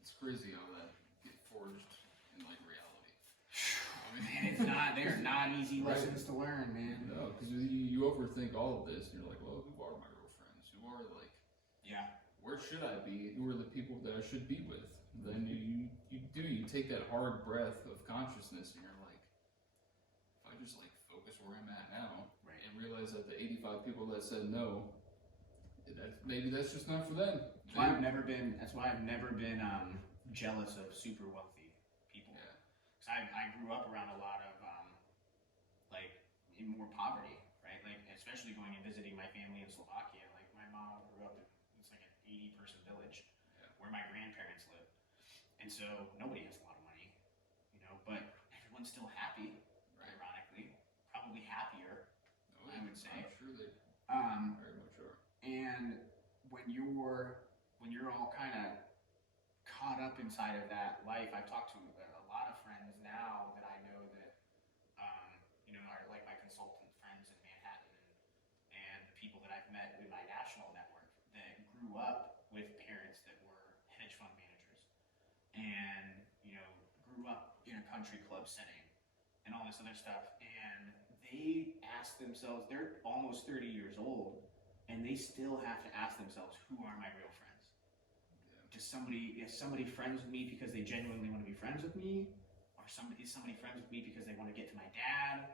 It's crazy how that gets forged in like reality. Man, they're not easy lessons to learn, man. No, because you overthink all of this, and you're like, well, who are my real friends? Who are like, where should I be? Who are the people that I should be with? Then you take that hard breath of consciousness, and you're like, if I just like focus where I'm at now, right, and realize that the 85 people that said no, maybe that's just not for them. That's why I've never been jealous of super wealthy people. Yeah. Because I grew up around a lot of like in more poverty, right? Like especially going and visiting my family in Slovakia. Like my mom grew up in it's like an 80-person village where my grandparents live, and so nobody has a lot of money, you know, but everyone's still happy. Right. Ironically, probably happier. I would say. I'm sure they very much are. And when you're all kind of caught up inside of that life, I've talked to a lot of friends now that I know that, you know, are like my consultant friends in Manhattan and the people that I've met in my national network that grew up with parents that were hedge fund managers and, you know, grew up in a country club setting and all this other stuff. And they ask themselves, they're almost 30 years old, and they still have to ask themselves, who are my real friends? Is somebody friends with me because they genuinely want to be friends with me? Or is somebody friends with me because they want to get to my dad?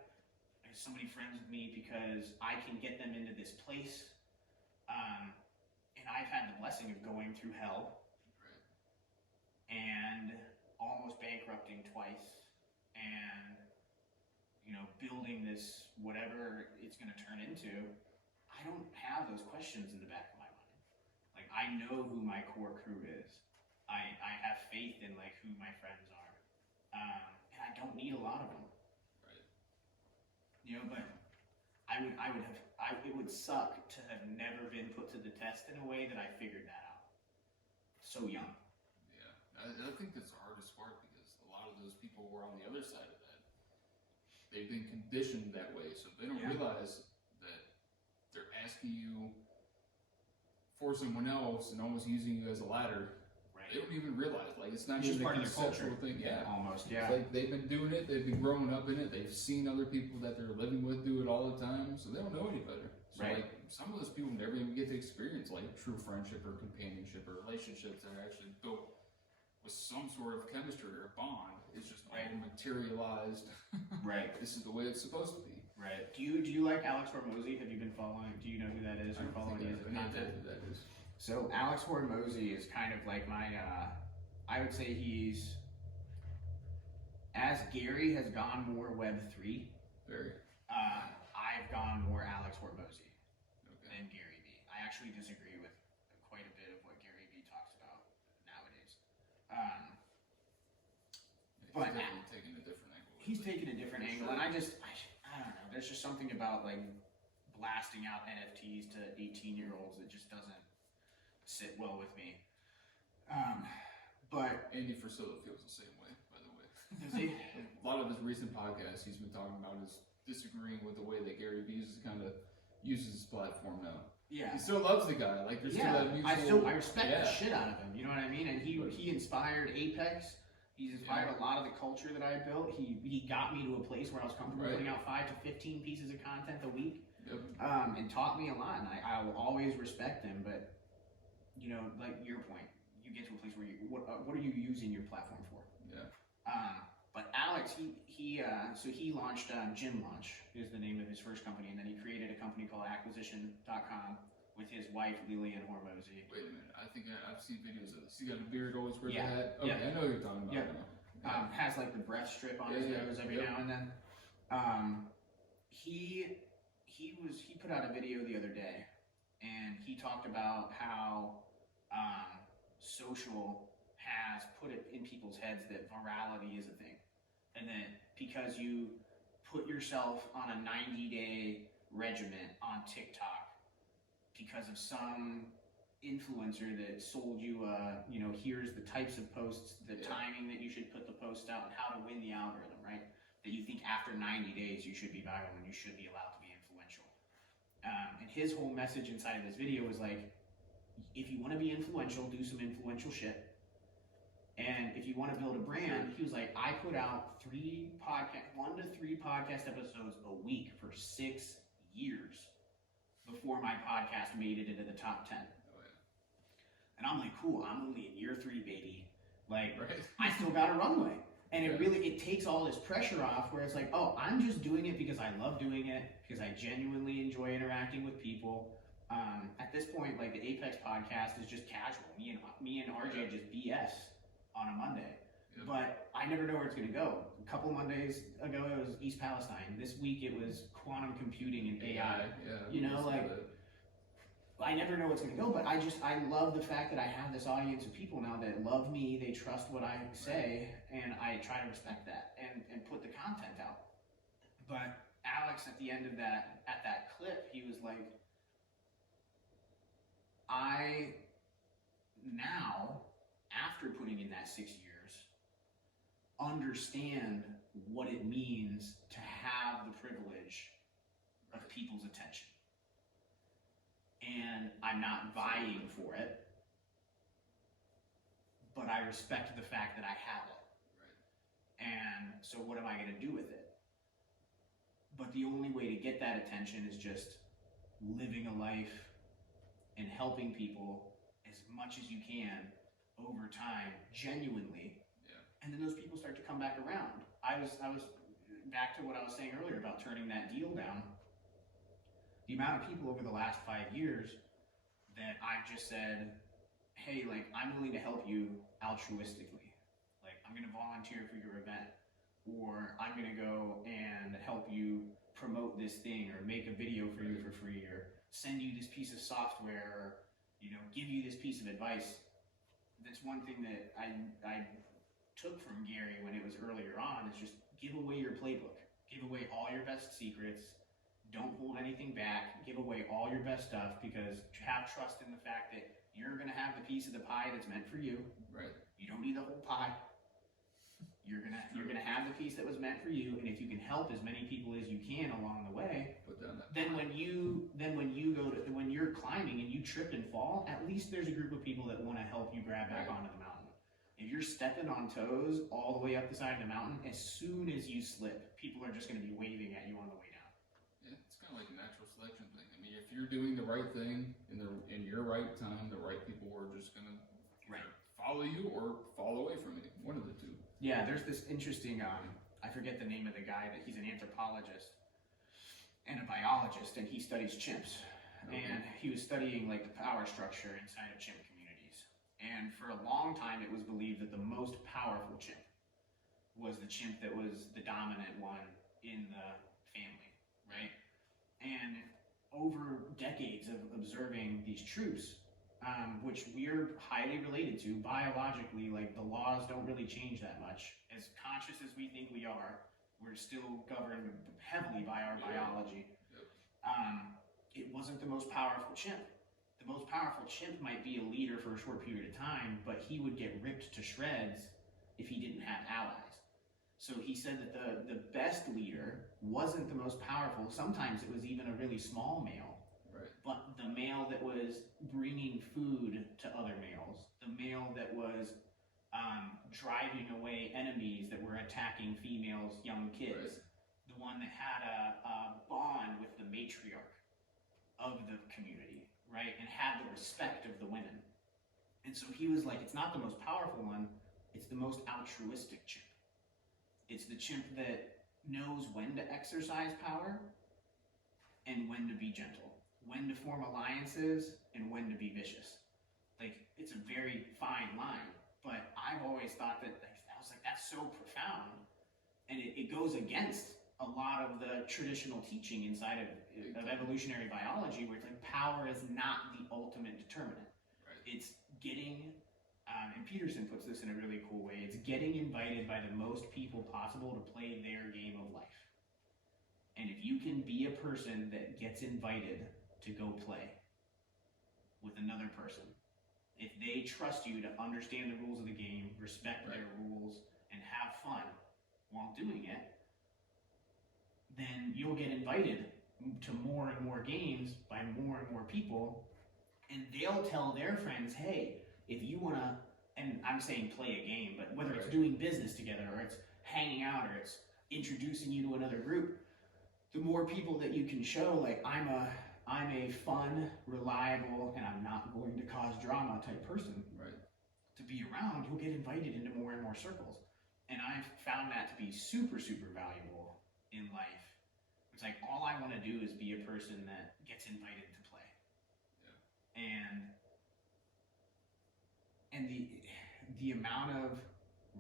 Is somebody friends with me because I can get them into this place? And I've had the blessing of going through hell and almost bankrupting twice and, you know, building this whatever it's going to turn into. I don't have those questions in the back of my mind. Like, I know who my core crew is. I have faith in, like, who my friends are. And I don't need a lot of them. Right. You know, but it would suck to have never been put to the test in a way that I figured that out. So young. Yeah. I think that's the hardest part because a lot of those people were on the other side of that. They've been conditioned that way, so they don't realize they're asking you for someone else and almost using you as a ladder. Right. They don't even realize, like, it's not even a part of their culture thing. Yeah, almost. Yeah, like they've been doing it. They've been growing up in it. They've seen other people that they're living with do it all the time, so they don't know any better. So like some of those people never even get to experience like true friendship or companionship or relationships that are actually built with some sort of chemistry or bond. It's just all materialized. Right. This is the way it's supposed to be. Right. Do you like Alex Hormozy? Have you been following? Do you know who that is? Or following his content? Who that is. So Alex Hormozy is kind of like my. I would say he's as Gary has gone more Web3. Very. I've gone more Alex Hormozy than Gary V. I actually disagree with quite a bit of what Gary V talks about nowadays. But definitely taking a different angle. He's taking a different angle, and I don't know. There's just something about like blasting out NFTs to 18-year-olds that just doesn't sit well with me. But Andy Frisella feels the same way, by the way. Does he? A lot of his recent podcasts he's been talking about is disagreeing with the way that Gary Vee uses his platform now. Yeah. He still loves the guy. Like there's still that mutual. I respect the shit out of him. You know what I mean? And he inspired Apex. He's inspired a lot of the culture that I built. He got me to a place where I was comfortable putting out 5 to 15 pieces of content a week. Yep. And taught me a lot, and I will always respect him. But you know, like your point, you get to a place where what are you using your platform for? Yeah. But Alex, he launched Gym Launch is the name of his first company, and then he created a company called Acquisition.com with his wife Lillian Hormozy. Wait a minute, I think I've seen videos of this. He got a beard, always wears a hat. Okay, I know what you're talking about now. has like the breath strip on his nose every now and then. He put out a video the other day, and he talked about how social has put it in people's heads that virality is a thing, and that because you put yourself on a 90-day regimen on TikTok because of some influencer that sold you here's the types of posts, the timing that you should put the post out, and how to win the algorithm, right? That you think after 90 days you should be viral and you should be allowed to be influential. And his whole message inside of this video was like, if you want to be influential, do some influential shit. And if you want to build a brand, he was like, I put out 1 to 3 podcast episodes a week for 6 years before my podcast made it into the top 10. And I'm like, cool, I'm only in year 3, baby. Like, I still got a runway. And it takes all this pressure off where it's like, oh, I'm just doing it because I love doing it, because I genuinely enjoy interacting with people. At this point, like, the Apex podcast is just casual. Me and RJ just BS on a Monday. Yep. But I never know where it's going to go. A couple Mondays ago, it was East Palestine. This week, it was quantum computing and AI. I never know what's going to go, but I love the fact that I have this audience of people now that love me, they trust what I say, and I try to respect that and put the content out. But Alex, at the end of that clip, he was like, I now, after putting in that 6 years, understand what it means to have the privilege of people's attention. And I'm not vying for it, but I respect the fact that I have it. Right. And so what am I going to do with it? But the only way to get that attention is just living a life and helping people as much as you can over time, genuinely. Yeah. And then those people start to come back around. I was back to what I was saying earlier about turning that deal down. The amount of people over the last 5 years that I've just said, hey, like, I'm willing to help you altruistically. Like, I'm going to volunteer for your event, or I'm going to go and help you promote this thing, or make a video for you for free, or send you this piece of software, or, give you this piece of advice. That's one thing that I took from Gary when it was earlier on, is just give away your playbook. Give away all your best secrets. Don't hold anything back. Give away all your best stuff, because have trust in the fact that you're going to have the piece of the pie that's meant for you. Right. You don't need the whole pie. You're gonna have the piece that was meant for you, and if you can help as many people as you can along the way, then when you're climbing and you trip and fall, at least there's a group of people that want to help you grab back onto the mountain. If you're stepping on toes all the way up the side of the mountain, as soon as you slip, people are just going to be waving at you on the way down. Yeah, it's kind of like a natural selection thing. I mean, if you're doing the right thing in your right time, the right people are just going to follow you or fall away from you. One of the two. Yeah, there's this interesting, I forget the name of the guy, that he's an anthropologist and a biologist, and he studies chimps. Okay. And he was studying like the power structure inside of chimp communities. And for a long time, it was believed that the most powerful chimp was the chimp that was the dominant one in the family, right? And over decades of observing these truths, which we're highly related to biologically, like the laws don't really change that much. As conscious as we think we are, we're still governed heavily by our biology. It wasn't the most powerful chimp. The most powerful chimp might be a leader for a short period of time, but he would get ripped to shreds if he didn't have allies. So he said that the best leader wasn't the most powerful. Sometimes it was even a really small male. But the male that was bringing food to other males, the male that was driving away enemies that were attacking females, young kids, the one that had a bond with the matriarch of the community, right, and had the respect of the women. And so he was like, it's not the most powerful one, it's the most altruistic chimp. It's the chimp that knows when to exercise power and when to be gentle. When to form alliances and when to be vicious. Like, it's a very fine line, but I've always thought that that was was like, that's so profound. And it goes against a lot of the traditional teaching inside of evolutionary biology, where it's like power is not the ultimate determinant. Right. It's getting, and Peterson puts this in a really cool way, it's getting invited by the most people possible to play their game of life. And if you can be a person that gets invited to go play with another person, if they trust you to understand the rules of the game, respect their rules, and have fun while doing it, then you'll get invited to more and more games by more and more people, and they'll tell their friends, hey, if you want to, and I'm saying play a game, but whether it's doing business together, or it's hanging out, or it's introducing you to another group, the more people that you can show, like, I'm a fun, reliable, and I'm not going to cause drama type person to be around, you'll get invited into more and more circles. And I've found that to be super, super valuable in life. It's like, all I want to do is be a person that gets invited to play. Yeah. And the amount of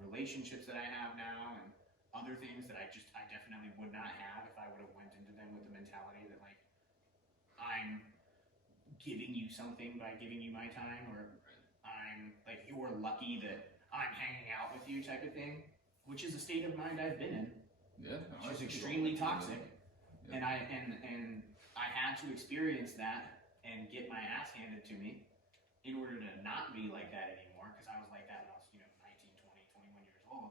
relationships that I have now, and other things that I definitely would not have if I would have went into them with the mentality that, like, I'm giving you something by giving you my time, or I'm like, you're lucky that I'm hanging out with you type of thing, which is a state of mind I've been in. Yeah. Which is extremely toxic. Yeah. And I had to experience that and get my ass handed to me in order to not be like that anymore, because I was like that when I was, 19, 20, 21 years old.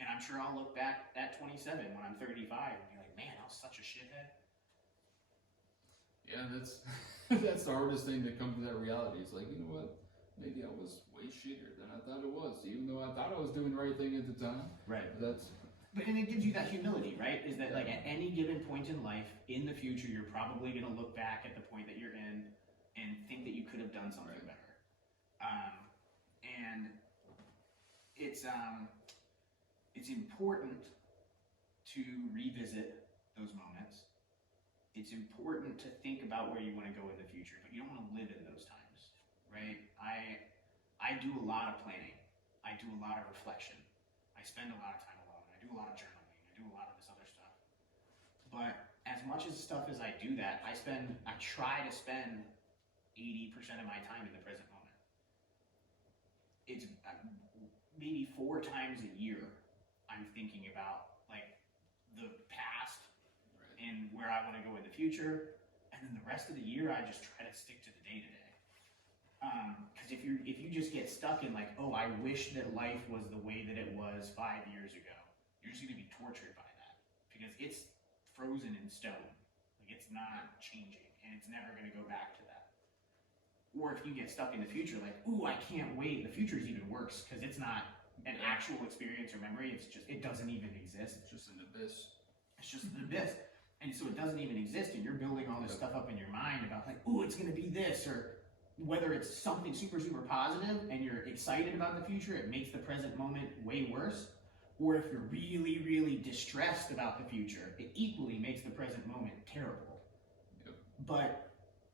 And I'm sure I'll look back at 27 when I'm 35 and be like, man, I was such a shithead. Yeah, that's the hardest thing to come to that reality. It's like, you know what? Maybe I was way shittier than I thought it was, even though I thought I was doing the right thing at the time. Right. But and it gives you that humility, right? Is that, like, at any given point in life, in the future, you're probably going to look back at the point that you're in and think that you could have done something better. And it's important to revisit those moments. It's important to think about where you want to go in the future, but you don't want to live in those times, right? I do a lot of planning. I do a lot of reflection. I spend a lot of time alone. I do a lot of journaling. I do a lot of this other stuff. But as much as stuff as I do that, I try to spend 80% of my time in the present moment. It's maybe 4 times a year I'm thinking about, like, the past and where I want to go in the future, and then the rest of the year I just try to stick to the day-to-day. Because if you just get stuck in, like, oh, I wish that life was the way that it was 5 years ago, you're just going to be tortured by that, because it's frozen in stone. Like, it's not changing, and it's never going to go back to that. Or if you get stuck in the future, like, ooh, I can't wait. The future is even worse, because it's not an actual experience or memory. It doesn't even exist. It's just an abyss. It's just an abyss. And so it doesn't even exist, and you're building all this stuff up in your mind about, like, ooh, it's going to be this, or whether it's something super, super positive and you're excited about the future, it makes the present moment way worse. Or if you're really, really distressed about the future, it equally makes the present moment terrible. Yep. But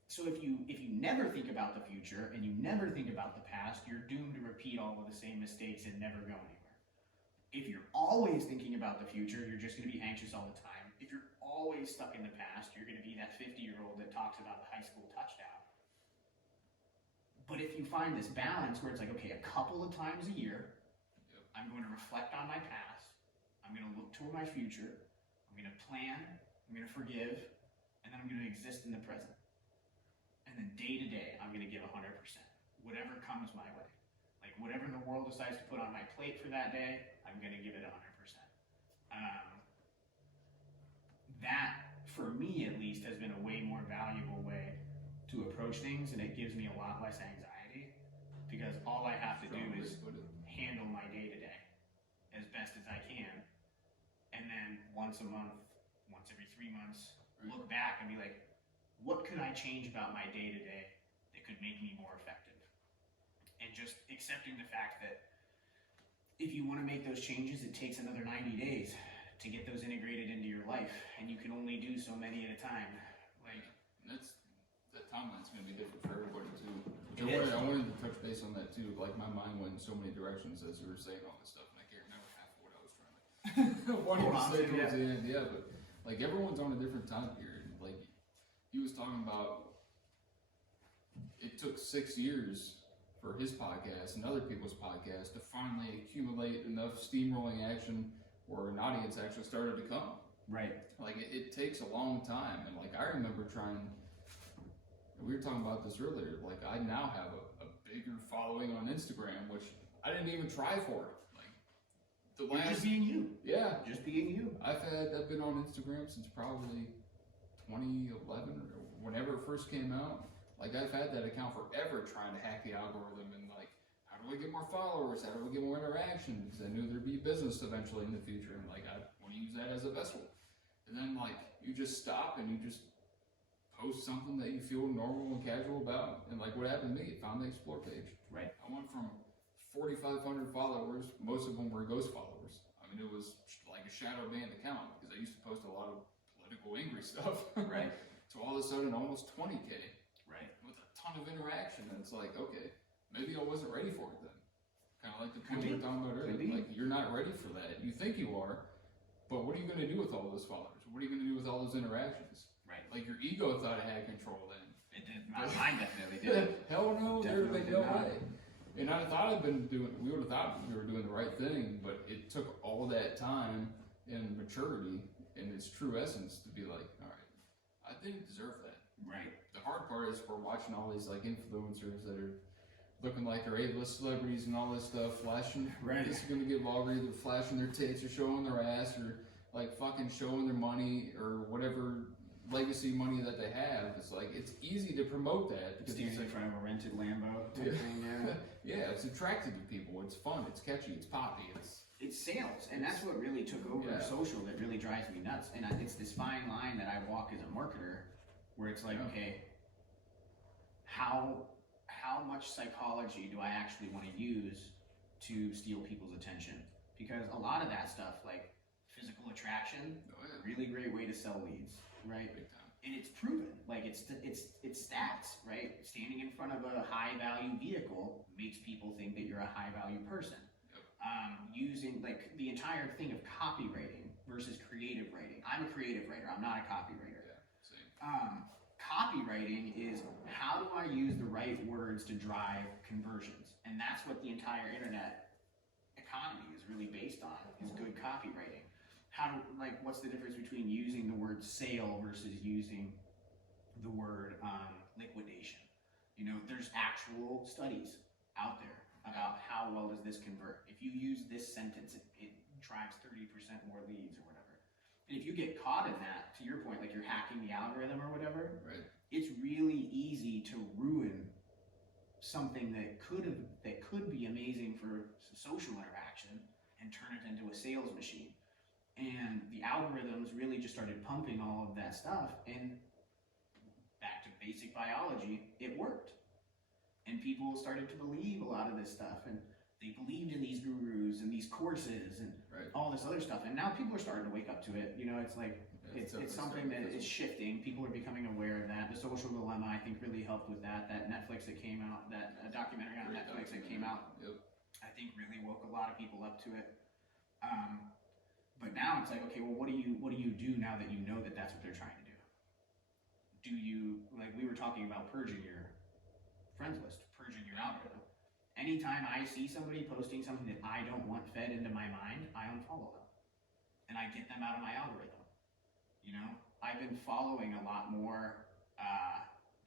so if you never think about the future and you never think about the past, you're doomed to repeat all of the same mistakes and never go anywhere. If you're always thinking about the future, you're just going to be anxious all the time. If you're always stuck in the past, you're going to be that 50-year-old that talks about the high school touchdown. But if you find this balance where it's like, okay, a couple of times a year, I'm going to reflect on my past, I'm going to look toward my future, I'm going to plan, I'm going to forgive, and then I'm going to exist in the present. And then day to day, I'm going to give 100%. Whatever comes my way. Like, whatever the world decides to put on my plate for that day, I'm going to give it 100%. That, for me at least, has been a way more valuable way to approach things, and it gives me a lot less anxiety, because all I have to do is handle my day-to-day as best as I can, and then once a month, once every 3 months, look back and be like, what could I change about my day-to-day that could make me more effective? And just accepting the fact that if you want to make those changes, it takes another 90 days to get those integrated into your life, and you can only do so many at a time. Like, that's the comment's gonna be different for everybody too. It I is. wanted to touch base on that too. Like my mind went in so many directions as you were saying all this stuff, and I can't remember half of what I was trying to wanted to say towards the end. Yeah, but like everyone's on a different time period. Like he was talking about, it took 6 years for his podcast and other people's podcasts to finally accumulate enough steamrolling action where an audience actually started to come. Right. Like it takes a long time, and like I remember trying. We were talking about this earlier. Like I now have a bigger following on Instagram, which I didn't even try for. Like the You're last, just being you. yeah, Just being you. I've been on Instagram since probably 2011 or whenever it first came out. Like I've had that account forever, trying to hack the algorithm and like, how do I get more followers? How do I get more interaction? Because I knew there'd be business eventually in the future, and like I want to use that as a vessel. And then like you just stop and you just post something that you feel normal and casual about, and like what happened to me, it found the explore page. Right. I went from 4,500 followers, most of them were ghost followers. I mean, it was like a shadow banned account because I used to post a lot of political angry stuff. Right. So all of a sudden, almost 20K. Right. With a ton of interaction, and it's like, okay, maybe I wasn't ready for it then. Kind of like the Could point we be. were talking about Could earlier. be. Like you're not ready for that. You think you are, but what are you going to do with all those followers? What are you going to do with all those interactions? Right. Like your ego thought it had control then. It did. Mine definitely did. Hell no, there'd have been no Definitely way. And I thought we would have thought we were doing the right thing, but it took all that time and maturity in its true essence to be like, all right, I didn't deserve that. Right. The hard part is we're watching all these like influencers that are looking like they're A-list celebrities and all this stuff, flashing. Right. This is gonna get vulgar, either flashing their tits or showing their ass or like fucking showing their money or whatever legacy money that they have. It's like it's easy to promote that because Standing in front of a rented Lambo type thing, yeah. yeah, it's attractive to people. It's fun. It's catchy. It's poppy. It's sales, and that's what really took over Yeah. social that really drives me nuts. And it's this fine line that I walk as a marketer where it's like, Yeah. okay, how much psychology do I actually want to use to steal people's attention? Because a lot of that stuff, like physical attraction, Oh, yeah. really great way to sell leads, right? Big time. And it's proven, like it's stats, right? Standing in front of a high value vehicle makes people think that you're a high value person. Yep. Using like the entire thing of copywriting versus creative writing. I'm a creative writer. I'm not a copywriter. Yeah. Same. Copywriting is how do I use the right words to drive conversions, and that's what the entire internet economy is really based on, is good copywriting. What's the difference between using the word sale versus using the word liquidation? You know, there's actual studies out there about how well does this convert. If you use this sentence, it drives 30% more leads or whatever. And if you get caught in that, to your point, like you're hacking the algorithm or whatever, Right. it's really easy to ruin something that could be amazing for social interaction and turn it into a sales machine. And the algorithms really just started pumping all of that stuff, and back to basic biology, it worked. And people started to believe a lot of this stuff, and they believed in these gurus and these courses and Right. all this other stuff. And now people are starting to wake up to it. You know, it's like, it's definitely something that starting to is shifting. People are becoming aware of that. The Social Dilemma, I think, really helped with that. That Netflix that came out, that documentary on Great Netflix that came out, Yep. I think really woke a lot of people up to it. But now it's like, okay, well, what do you do now that you know that that's what they're trying to do? Do you, like we were talking about purging your friends list, purging your algorithm. Anytime I see somebody posting something that I don't want fed into my mind, I unfollow them. And I get them out of my algorithm. You know, I've been following a lot more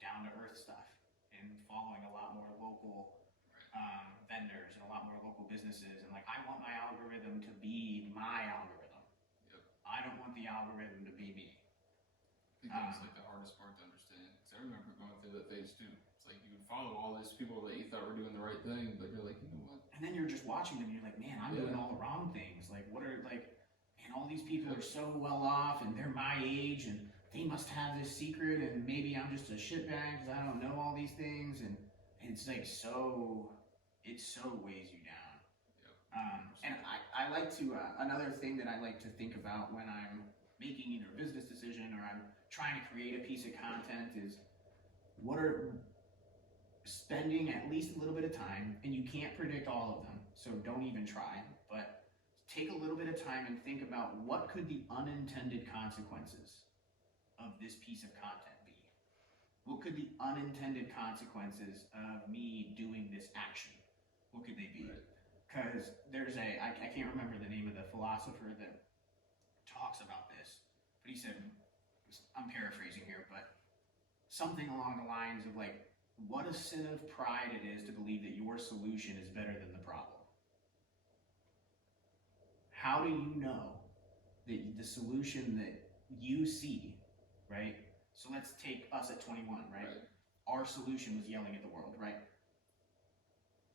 down to earth stuff and following a lot more local vendors and a lot more local businesses. And like, I want my algorithm to be my algorithm. Yep. I don't want the algorithm to be me. I think that was like the hardest part to understand. Because I remember going through that phase too. It's like you would follow all these people that you thought were doing the right thing, but you're like, you know what? And then you're just watching them and you're like, man, I'm doing all the wrong things. Like, what are, like, man, all these people are so well off and they're my age and they must have this secret and maybe I'm just a shitbag because I don't know all these things. And it's like, it so weighs you down. Yep. And I like to, another thing that I like to think about when I'm making either a business decision or I'm trying to create a piece of content is what are spending at least a little bit of time, and you can't predict all of them, so don't even try, but take a little bit of time and think about what could the unintended consequences of this piece of content be? What could the unintended consequences of me doing this action? What could they be? Because there's I can't remember the name of the philosopher that talks about this, but he said, I'm paraphrasing here, but something along the lines of like, what a sin of pride it is to believe that your solution is better than the problem. How do you know that the solution that you see, right? So let's take us at 21, right? Our solution was yelling at the world, right?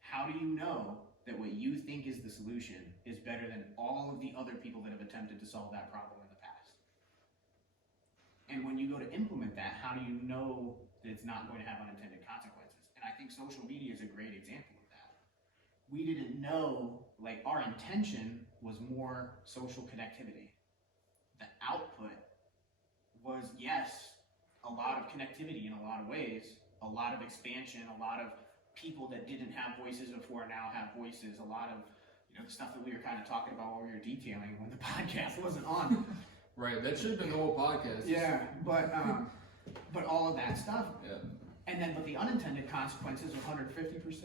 How do you know that what you think is the solution is better than all of the other people that have attempted to solve that problem in the past? And when you go to implement that, how do you know that it's not going to have unintended consequences? And I think social media is a great example of that. We didn't know, like, our intention was more social connectivity. The output was, yes, a lot of connectivity in a lot of ways, a lot of expansion, a lot of people that didn't have voices before now have voices, a lot of, you know, the stuff that we were kind of talking about while we were detailing when the podcast wasn't on. Right, that should have been the whole podcast. Yeah, but all of that stuff. Yeah. And then, but the unintended consequences of 150%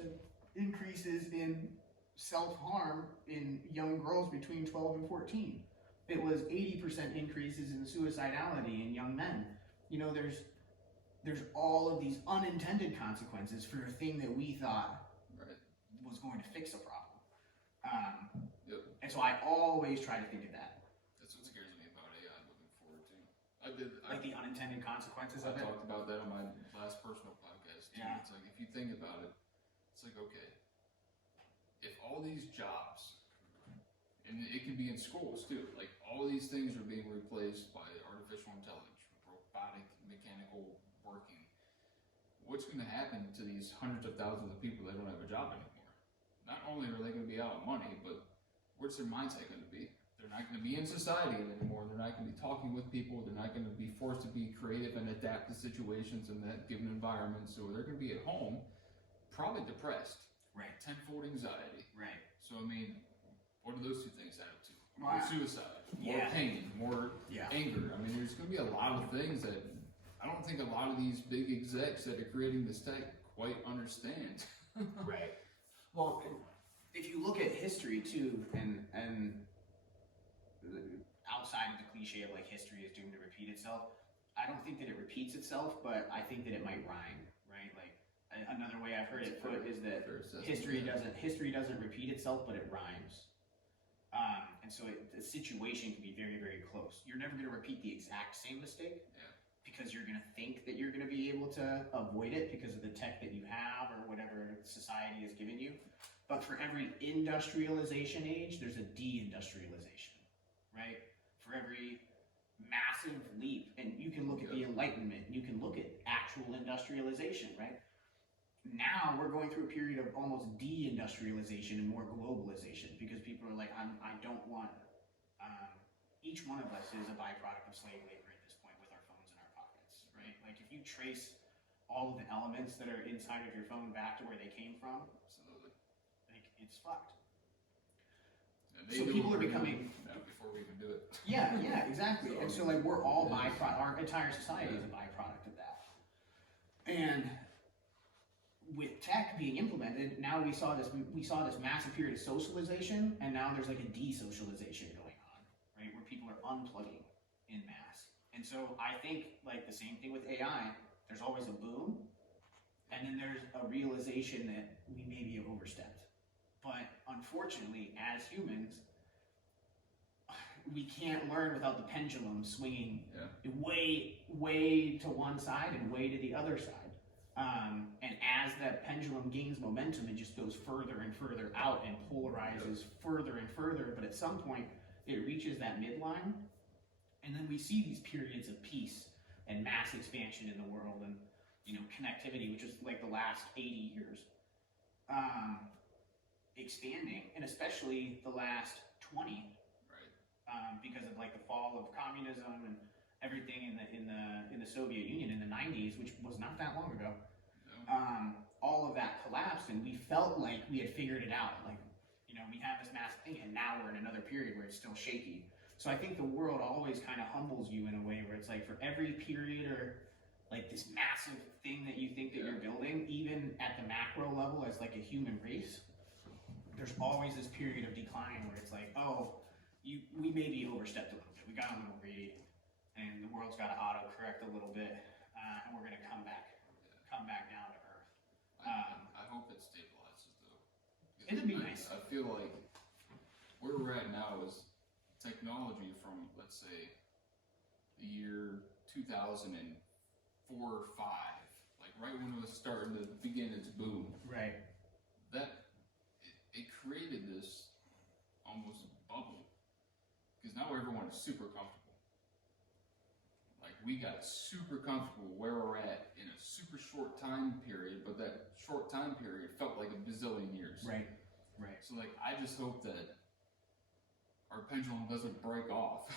increases in self-harm in young girls between 12 and 14. It was 80% increases in suicidality in young men. You know, there's all of these unintended consequences for a thing that we thought was going to fix a problem. And so I always try to think of that. That's what scares me about AI looking forward to. Like the unintended consequences of it. I talked about that on my last personal podcast too. Yeah. It's like, if you think about it, it's like, okay, if all these jobs, and it can be in schools too, like all these things are being replaced by artificial intelligence, robotic, mechanical working, what's going to happen to these hundreds of thousands of people that don't have a job anymore? Not only are they going to be out of money, but what's their mindset going to be? They're not going to be in society anymore. They're not going to be talking with people. They're not going to be forced to be creative and adapt to situations in that given environment. So they're going to be at home, probably depressed. Right. Tenfold anxiety. Right. So, I mean, what do those two things add up to? Wow. More suicide, more pain, more anger. I mean, there's going to be a lot of things that I don't think a lot of these big execs that are creating this tech quite understand. Right. Well, if you look at history too, and outside of the cliche of like history is doomed to repeat itself, I don't think that it repeats itself, but I think that it might rhyme, right? Like another way I've heard it put is that history doesn't repeat itself, but it rhymes. And so the situation can be very, very close. You're never going to repeat the exact same mistake because you're going to think that you're going to be able to avoid it because of the tech that you have or whatever society has given you. But for every industrialization age, there's a de-industrialization, right? For every massive leap, and you can look at the Enlightenment, you can look at actual industrialization, right? Now we're going through a period of almost de-industrialization and more globalization because people are like, I don't want, each one of us is a byproduct of slave labor at this point with our phones in our pockets, right? Like if you trace all of the elements that are inside of your phone back to where they came from, Absolutely. like it's fucked. So people are becoming before we can do it. Yeah, exactly. And so like we're all byproduct. Our entire society is a byproduct of that. And with tech being implemented, now we saw this massive period of socialization, and now there's like a desocialization going on, right? Where people are unplugging in mass. And so I think like the same thing with AI. There's always a boom, and then there's a realization that we maybe have overstepped. But unfortunately, as humans, we can't learn without the pendulum swinging way to one side and way to the other side. And as that pendulum gains momentum, it just goes further and further out and polarizes further and further. But at some point, it reaches that midline, and then we see these periods of peace and mass expansion in the world, and connectivity, which is like the last 80 years, expanding, and especially the last 20, because of like the fall of communism everything in the Soviet Union in the 90s, which was not that long ago. Yeah. All of that collapsed, and we felt like we had figured it out. Like, you know, we have this massive thing, and now we're in another period where it's still shaky. So I think the world always kind of humbles you in a way where it's like for every period or like this massive thing that you think that you're building, even at the macro level as like a human race, there's always this period of decline where it's like, oh, we maybe overstepped a little bit. We got a little greedy, and the world's got to auto-correct a little bit, and we're going to come back down to earth. I hope it stabilizes though. It'd be nice. I feel like where we're at now is technology from, let's say, the year 2004 or 5, like right when it was starting to begin its boom. Right. That it created this almost bubble because now everyone is super comfortable. Like we got super comfortable where we're at in a super short time period, but that short time period felt like a bazillion years. Right. So like I just hope that our pendulum doesn't break off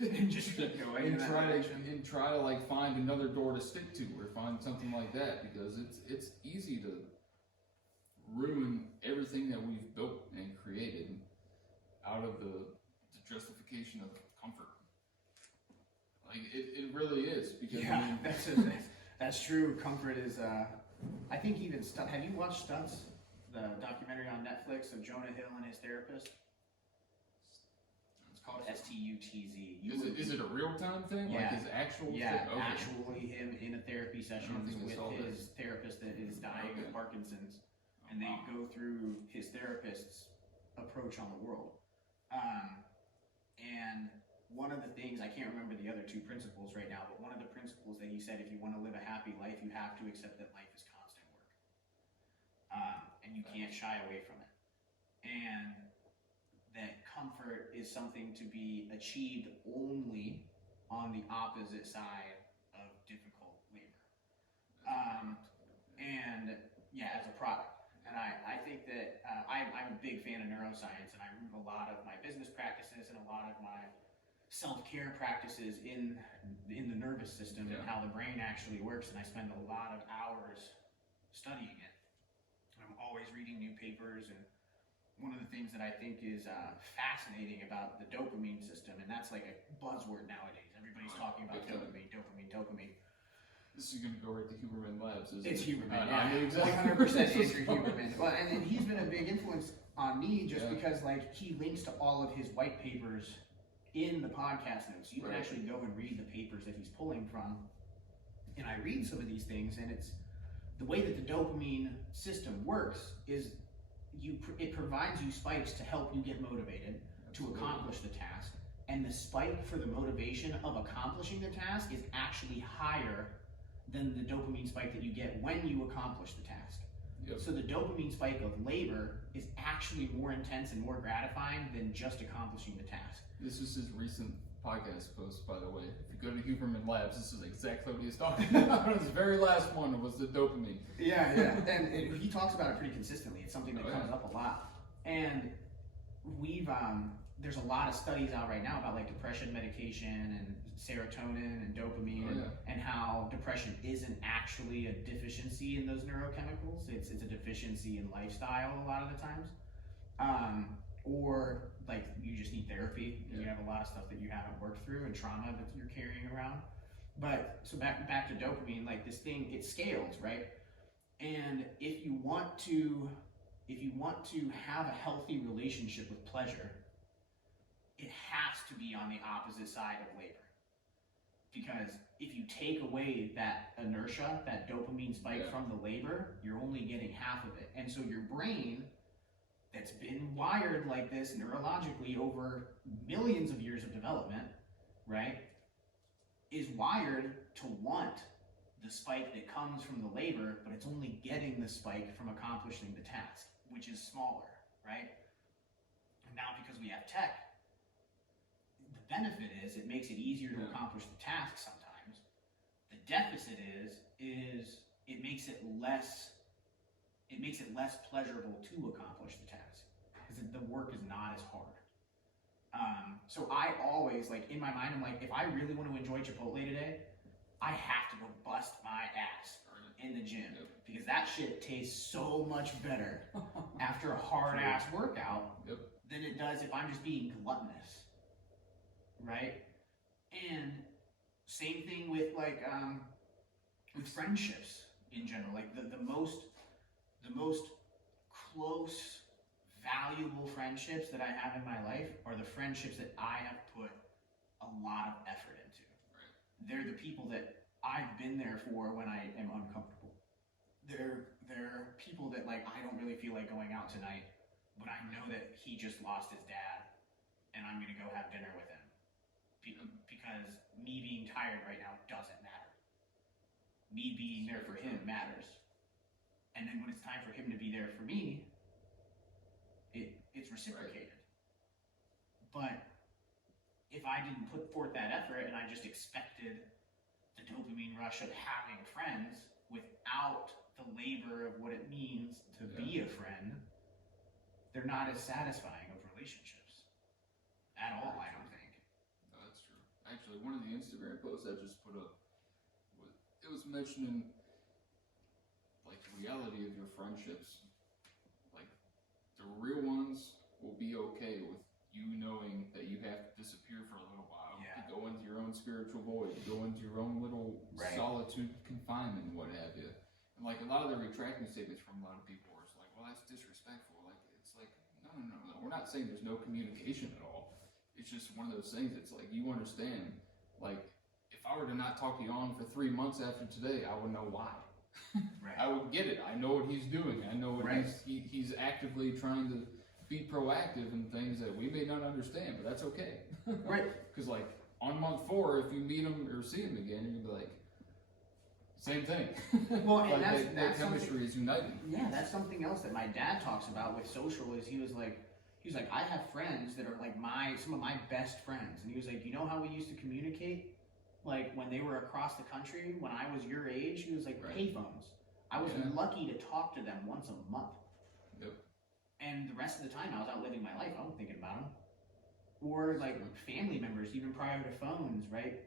And just keep going and try to like find another door to stick to or find something like that, because it's easy to ruin everything that we've built and created out of the justification of comfort. Like it really is, because Yeah, I mean, that's true. Comfort is, I think even have you watched Stunts, the documentary on Netflix of Jonah Hill and his therapist? It's called STUTZ. is it a real time thing? Yeah. Like his actual Yeah, thing? Okay. actually him in a therapy session I don't think I with saw his therapist that is dying Okay. of Parkinson's, Oh, and they wow. go through his therapist's approach on the world. And one of the things, I can't remember the other two principles right now, but one of the principles that he said, if you want to live a happy life, you have to accept that life is constant work. And you can't shy away from it. And that comfort is something to be achieved only on the opposite side of difficult labor. And yeah, as a product. And I think that I'm a big fan of neuroscience, and I root a lot of my business practices and a lot of my self-care practices in the nervous system and how the brain actually works, and I spend a lot of hours studying it. I'm always reading new papers, and one of the things that I think is fascinating about the dopamine system, and that's like a buzzword nowadays. Everybody's talking about dopamine. This is going to go right to Huberman Labs, isn't It's it? Huberman, I knew yeah. exactly. 100% Andrew Huberman. Well, and he's been a big influence on me just Yeah. because, like, he links to all of his white papers in the podcast notes. You can Right. actually go and read the papers that he's pulling from. And I read some of these things, and it's the way that the dopamine system works is it provides you spikes to help you get motivated to accomplish the task. And the spike for the motivation of accomplishing the task is actually higher than the dopamine spike that you get when you accomplish the task. Yep. So the dopamine spike of labor is actually more intense and more gratifying than just accomplishing the task. This is his recent podcast post, by the way. If you go to Huberman Labs, this is exactly what he's talking about. His very last one was the dopamine. Yeah, and he talks about it pretty consistently. It's something that comes up a lot. And we've there's a lot of studies out right now about like depression medication and serotonin and dopamine and how depression isn't actually a deficiency in those neurochemicals. It's a deficiency in lifestyle a lot of the times. Or like you just need therapy and you have a lot of stuff that you haven't worked through and trauma that you're carrying around. But so back to dopamine, like this thing, it scales, right? And if you want to have a healthy relationship with pleasure, it has to be on the opposite side of labor. Because if you take away that inertia, that dopamine spike from the labor, you're only getting half of it. And so your brain, that's been wired like this neurologically over millions of years of development, right, is wired to want the spike that comes from the labor, but it's only getting the spike from accomplishing the task, which is smaller, right? And now because we have tech, the benefit is it makes it easier to accomplish the task sometimes. The deficit is it makes it less pleasurable to accomplish the task because the work is not as hard. So I always, like, in my mind, I'm like, if I really want to enjoy Chipotle today, I have to go bust my ass in the gym. Yep. Because that shit tastes so much better after a hard ass workout Yep. than it does if I'm just being gluttonous. Right? And same thing with like with friendships in general. Like the most close, valuable friendships that I have in my life are the friendships that I have put a lot of effort into. Right. They're the people that I've been there for when I am uncomfortable. They're people that, like, I don't really feel like going out tonight, but I know that he just lost his dad and I'm gonna go have dinner with him. Because me being tired right now doesn't matter. Me being there for him matters. And then when it's time for him to be there for me, it's reciprocated. Right. But if I didn't put forth that effort and I just expected the dopamine rush of having friends without the labor of what it means to be a friend, they're not as satisfying of relationships at all, I don't think. No, that's true. Actually, one of the Instagram posts I just put up, it was mentioning, like, the reality of your friendships. Like, the real ones will be okay with you knowing that you have to disappear for a little while, to go into your own spiritual void, to go into your own little solitude, confinement, what have you. And like a lot of the retracting statements from a lot of people are like, well, that's disrespectful. Like, it's like, no. We're not saying there's no communication at all. It's just one of those things. It's like, you understand, like, if I were to not talk to you on for 3 months after today, I would know why. Right. I would get it. I know what he's doing. I know what he's actively trying to be proactive in things that we may not understand, but that's okay. Right. Because like on month 4, if you meet him or see him again, you're gonna be like, same thing. Well, and like that's that chemistry is uniting. Yeah, that's something else that my dad talks about with social. Is he was like, I have friends that are like some of my best friends, and he was like, you know how we used to communicate, like when they were across the country when I was your age. He was like, payphones. I was lucky to talk to them once a month. Yep. And the rest of the time I was out living my life. I wasn't thinking about them. Or like family members, even prior to phones, right?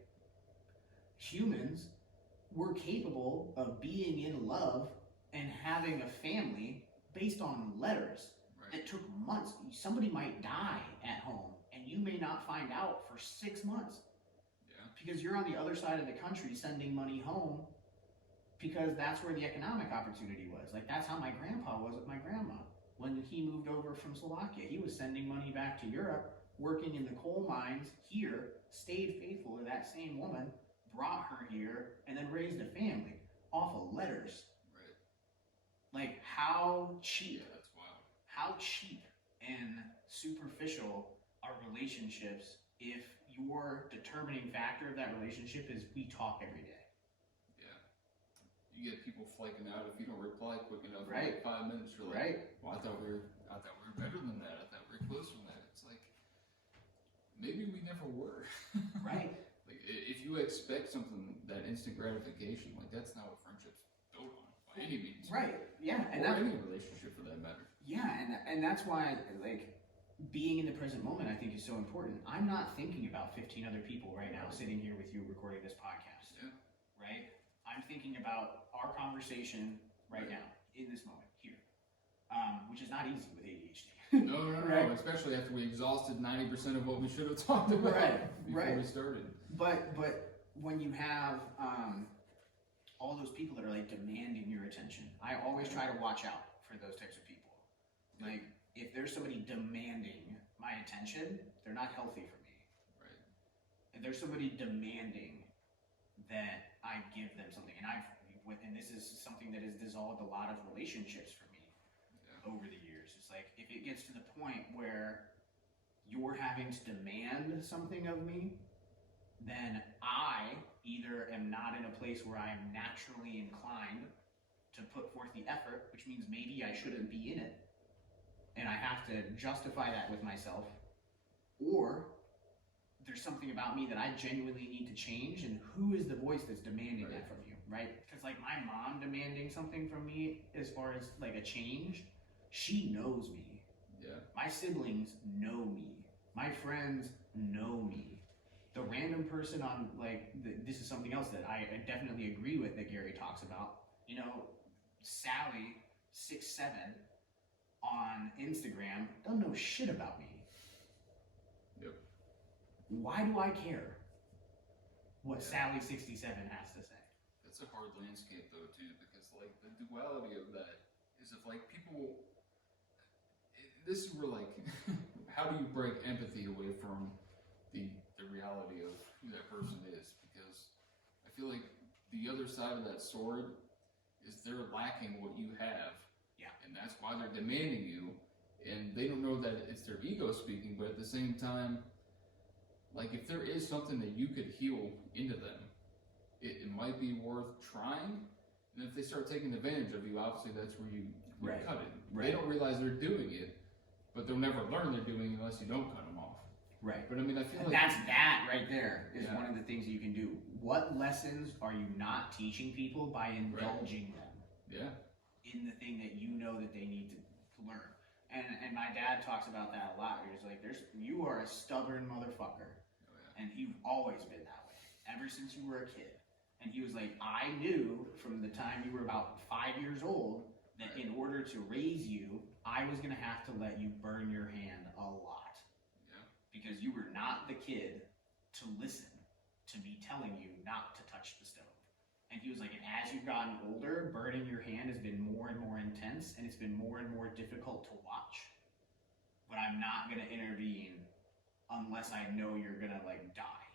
Humans were capable of being in love and having a family based on letters. It took months. Somebody might die at home and you may not find out for 6 months. Yeah. Because you're on the other side of the country sending money home, because that's where the economic opportunity was. Like, that's how my grandpa was with my grandma. When he moved over from Slovakia, he was sending money back to Europe, working in the coal mines here, stayed faithful to that same woman, brought her here, and then raised a family off of letters. Right. Like, how cheap, how cheap and superficial are relationships if your determining factor of that relationship is we talk every day? Yeah. You get people flaking out if you don't reply quick enough. Right. For like 5 minutes. You're like, well, I thought we were better than that. I thought we were closer than that. It's like, maybe we never were. Right. Like, if you expect something, that instant gratification, like, that's not what friendship's built on by any means. Right. Yeah. And or any relationship for that matter. Yeah, and that's why, like, being in the present moment, I think, is so important. I'm not thinking about 15 other people right now sitting here with you recording this podcast. Yeah. Right? I'm thinking about our conversation right now, in this moment, here. Which is not easy with ADHD. No, especially after we exhausted 90% of what we should have talked about before we started. But when you have all those people that are like demanding your attention, I always try to watch out for those types of people. Like, if there's somebody demanding my attention, they're not healthy for me. Right. If there's somebody demanding that I give them something, and this is something that has dissolved a lot of relationships for me over the years. It's like, if it gets to the point where you're having to demand something of me, then I either am not in a place where I am naturally inclined to put forth the effort, which means maybe I shouldn't be in it, and I have to justify that with myself, or there's something about me that I genuinely need to change, and who is the voice that's demanding that from you, right? Because like my mom demanding something from me as far as like a change, she knows me. Yeah. My siblings know me. My friends know me. The random person on, like, this is something else that I definitely agree with that Gary talks about. You know, Sally, 6'7", on Instagram, doesn't know shit about me. Yep. Why do I care what Sally 67 has to say? That's a hard landscape though too, because like the duality of that is if like people, this is where like, how do you break empathy away from the reality of who that person is? Because I feel like the other side of that sword is they're lacking what you have. Yeah. And that's why they're demanding you. And they don't know that it's their ego speaking, but at the same time, like if there is something that you could heal into them, it might be worth trying. And if they start taking advantage of you, obviously that's where you Right. cut it. Right. They don't realize they're doing it, but they'll never learn they're doing it unless you don't cut them off. Right. But I mean, I feel like That's that right there is Yeah. one of the things you can do. What lessons are you not teaching people by indulging them yeah, in the thing that you know that they need to learn? And my dad talks about that a lot. He's like, you are a stubborn motherfucker. oh, yeah. And you've always been that way, ever since you were a kid. And he was like, I knew from the time you were about 5 years old that in order to raise you, I was going to have to let you burn your hand a lot. Yeah. Because you were not the kid to listen to me telling you not to touch the stove. And he was like, and as you've gotten older, burning your hand has been more and more intense, and it's been more and more difficult to watch. But I'm not going to intervene unless I know you're going to like die.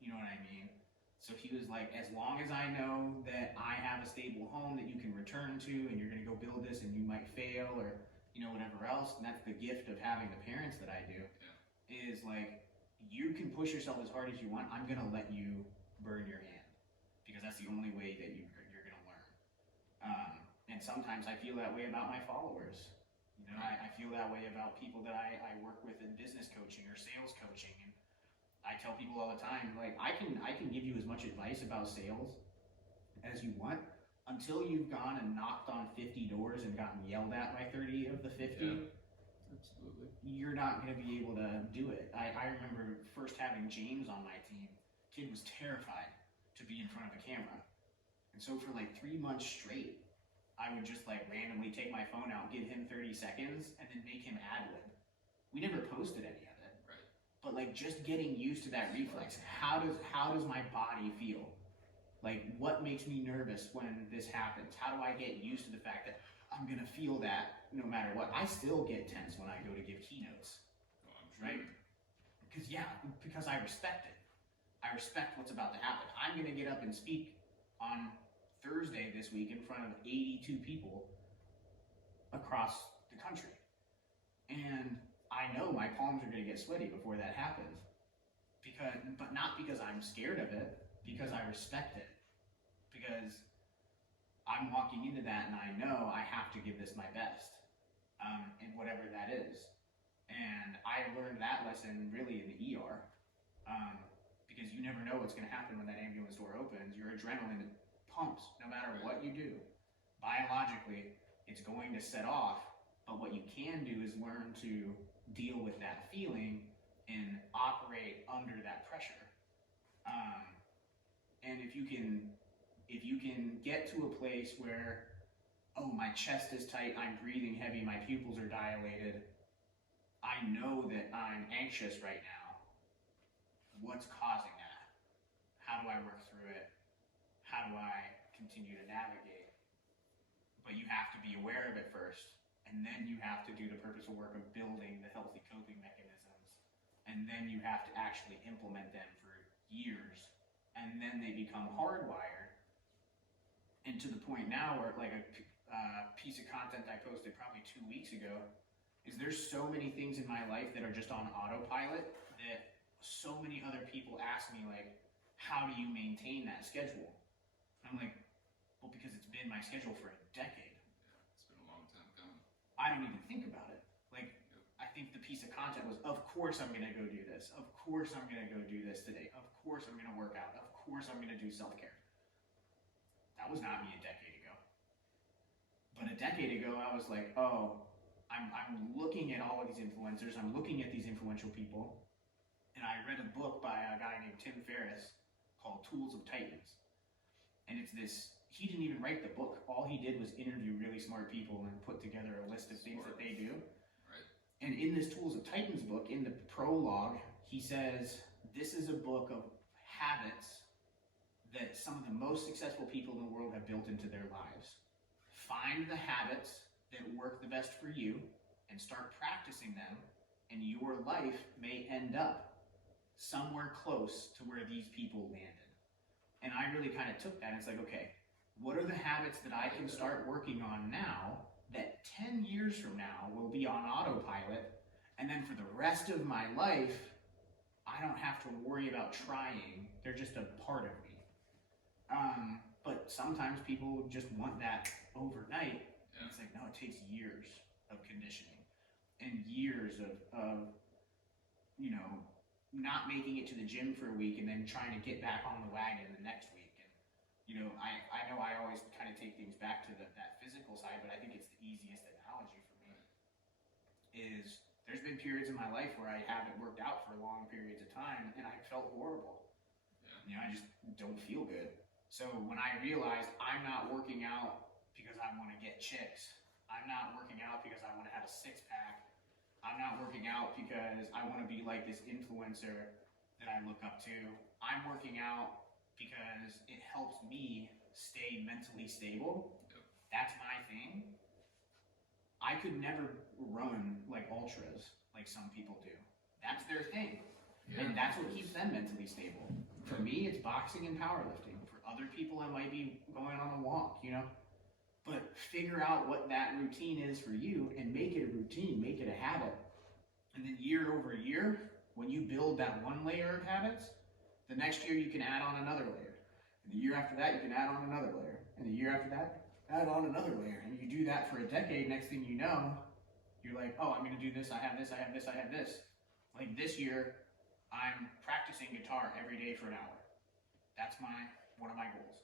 You know what I mean? So he was like, as long as I know that I have a stable home that you can return to, and you're going to go build this and you might fail or, you know, whatever else, and that's the gift of having the parents that I do, is like, you can push yourself as hard as you want. I'm going to let you burn your hand because that's the only way that you're going to learn. And sometimes I feel that way about my followers. You know, I feel that way about people that I work with in business coaching or sales coaching. And I tell people all the time, like, I can give you as much advice about sales as you want until you've gone and knocked on 50 doors and gotten yelled at by 30 of the 50. Yeah. Absolutely. You're not going to be able to do it. I remember first having James on my team. Kid was terrified to be in front of a camera. And so for like 3 months straight, I would just like randomly take my phone out, give him 30 seconds, and then make him ad-lib. We never posted any of it. Right. But like just getting used to that reflex. How does my body feel? Like what makes me nervous when this happens? How do I get used to the fact that I'm gonna feel that no matter what? I still get tense when I go to give keynotes. Oh, I'm sure. Right? Because I respect it. I respect what's about to happen. I'm gonna get up and speak on Thursday this week in front of 82 people across the country. And I know my palms are gonna get sweaty before that happens. But not because I'm scared of it, because I respect it. Because I'm walking into that and I know I have to give this my best, in whatever that is. And I learned that lesson really in the ER, because you never know what's going to happen when that ambulance door opens. Your adrenaline pumps no matter what you do. Biologically, it's going to set off, but what you can do is learn to deal with that feeling and operate under that pressure. And if you can get to a place where, oh, my chest is tight, I'm breathing heavy, my pupils are dilated, I know that I'm anxious right now. What's causing that? How do I work through it? How do I continue to navigate? But you have to be aware of it first, and then you have to do the purposeful work of building the healthy coping mechanisms, and then you have to actually implement them for years, and then they become hardwired. And to the point now where, like a piece of content I posted probably 2 weeks ago, is there's so many things in my life that are just on autopilot that so many other people ask me, like, how do you maintain that schedule? And I'm like, well, because it's been my schedule for a decade. Yeah, it's been a long time coming. I don't even think about it. Like, I think the piece of content was, of course I'm going to go do this. Of course I'm going to go do this today. Of course I'm going to work out. Of course I'm going to do self-care. That was not me a decade ago. But a decade ago, I was like, oh, I'm looking at all of these influencers, I'm looking at these influential people, and I read a book by a guy named Tim Ferriss called Tools of Titans. And it's this, he didn't even write the book. All he did was interview really smart people and put together a list of things that they do. Right. And in this Tools of Titans book, in the prologue, he says, this is a book of habits that some of the most successful people in the world have built into their lives. Find the habits that work the best for you and start practicing them, and your life may end up somewhere close to where these people landed. And I really kind of took that and it's like, okay, what are the habits that I can start working on now that 10 years from now will be on autopilot, and then for the rest of my life, I don't have to worry about trying. They're just a part of me. But sometimes people just want that overnight. And it's like, no, it takes years of conditioning and years of you know, not making it to the gym for a week and then trying to get back on the wagon the next week. And, you know I know I always kind of take things back to that physical side, but I think it's the easiest analogy for me. Is there's been periods in my life where I haven't worked out for long periods of time and I felt horrible. Yeah. You know, I just don't feel good. So when I realized I'm not working out because I want to get chicks, I'm not working out because I want to have a six-pack, I'm not working out because I want to be like this influencer that I look up to, I'm working out because it helps me stay mentally stable. Yep. That's my thing. I could never run like ultras like some people do. That's their thing. Yeah. And that's what keeps them mentally stable. For me, it's boxing and powerlifting. For other people, it might be going on a walk, you know? But figure out what that routine is for you and make it a routine, make it a habit. And then year over year, when you build that one layer of habits, the next year you can add on another layer. And the year after that, you can add on another layer. And the year after that, add on another layer. And you do that for a decade, next thing you know, you're like, oh, I'm gonna do this, I have this, I have this, I have this. Like this year, I'm practicing guitar every day for an hour. That's one of my goals.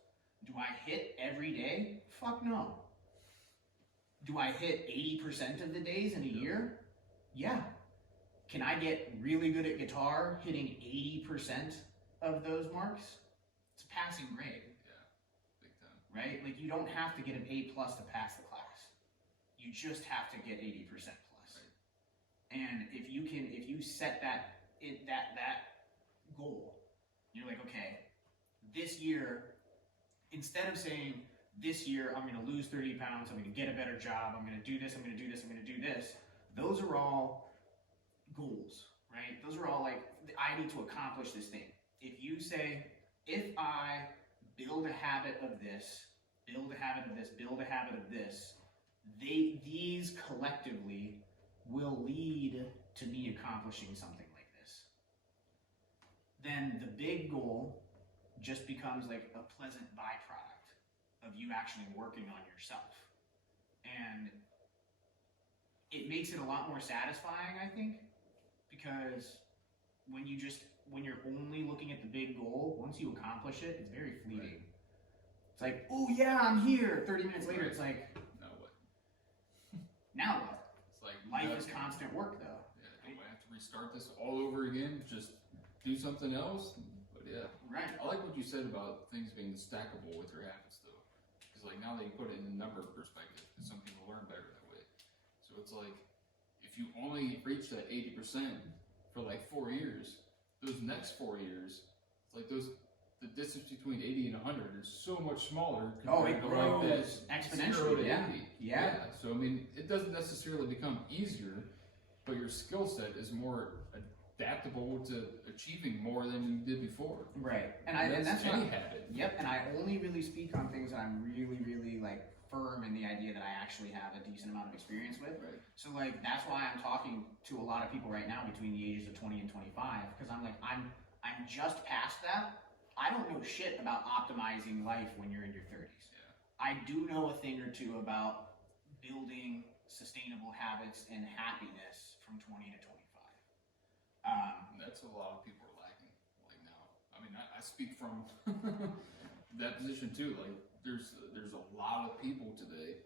Do I hit every day? Fuck no. Do I hit 80% of the days in a year? Yeah. Can I get really good at guitar, hitting 80% of those marks? It's a passing grade. Yeah, big time. Right? Like you don't have to get an A+ to pass the class. You just have to get 80% plus. Right. And if you set that goal, you're like, okay, this year, instead of saying, this year I'm gonna lose 30 pounds, I'm gonna get a better job, I'm gonna do this, I'm gonna do this, I'm gonna do this, those are all goals, right? Those are all like, I need to accomplish this thing. If you say, if I build a habit of this, build a habit of this, build a habit of this, these collectively will lead to me accomplishing something like this. Then the big goal just becomes like a pleasant byproduct of you actually working on yourself. And it makes it a lot more satisfying, I think, because when you're only looking at the big goal, once you accomplish it, it's very fleeting. Right. It's like, oh yeah, I'm here. 30 minutes later, it's like, now what? Now what? It's like life is constant work, though. Yeah, do I have to restart this all over again? Just do something else? But yeah, right. I like what you said about things being stackable with your habits, though, because like now that you put it in a number perspective, because some people learn better that way. So it's like if you only reach that 80% for like 4 years, those next 4 years, it's like the distance between 80 and 100 is so much smaller compared to like this exponentially. Yeah. So I mean, it doesn't necessarily become easier, but your skill set is more adaptable to achieving more than you did before. Right. And that's any habit. Yep. And I only really speak on things that I'm really, really like firm in the idea that I actually have a decent amount of experience with. Right. So like that's why I'm talking to a lot of people right now between the ages of 20 and 25, because I'm like I'm just past that. I don't know shit about optimizing life when you're in your 30s. Yeah. I do know a thing or two about building sustainable habits and happiness from 20 to 25. That's what a lot of people are lacking like now. I mean, I speak from that position too. Like there's a lot of people today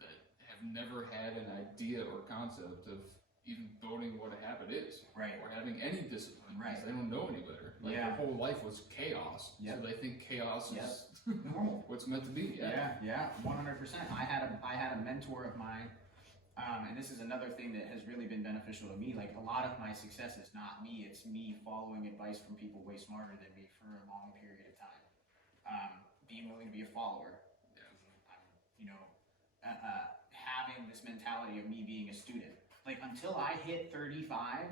that have I've never had an idea or concept of even voting what a habit is, Right. or having any discipline, Right. because they don't know any better. Like Yeah. their whole life was chaos, Yep. so they think chaos Yep. is Normal. what's meant to be. Yeah, 100%. I had a mentor of mine, and this is another thing that has really been beneficial to me. Like a lot of my success is not me; it's me following advice from people way smarter than me for a long period of time. Being willing to be a follower. You know, having this mentality of me being a student. Like until I hit 35,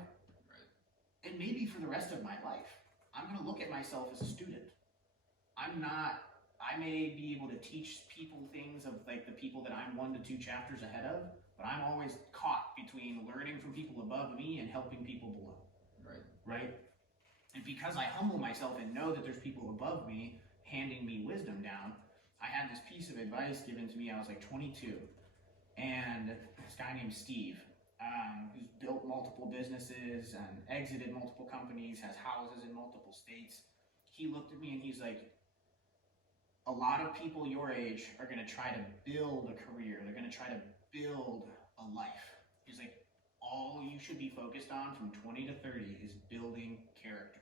and maybe for the rest of my life, I'm gonna look at myself as a student. I may be able to teach people things of like the people that I'm 1 to 2 chapters ahead of, but I'm always caught between learning from people above me and helping people below. Right? And because I humble myself and know that there's people above me handing me wisdom down, I had this piece of advice given to me. I was like 22, and this guy named Steve, who's built multiple businesses and exited multiple companies, has houses in multiple states. He looked at me and he's like, a lot of people your age are going to try to build a career. They're going to try to build a life. He's like, all you should be focused on from 20 to 30 is building character.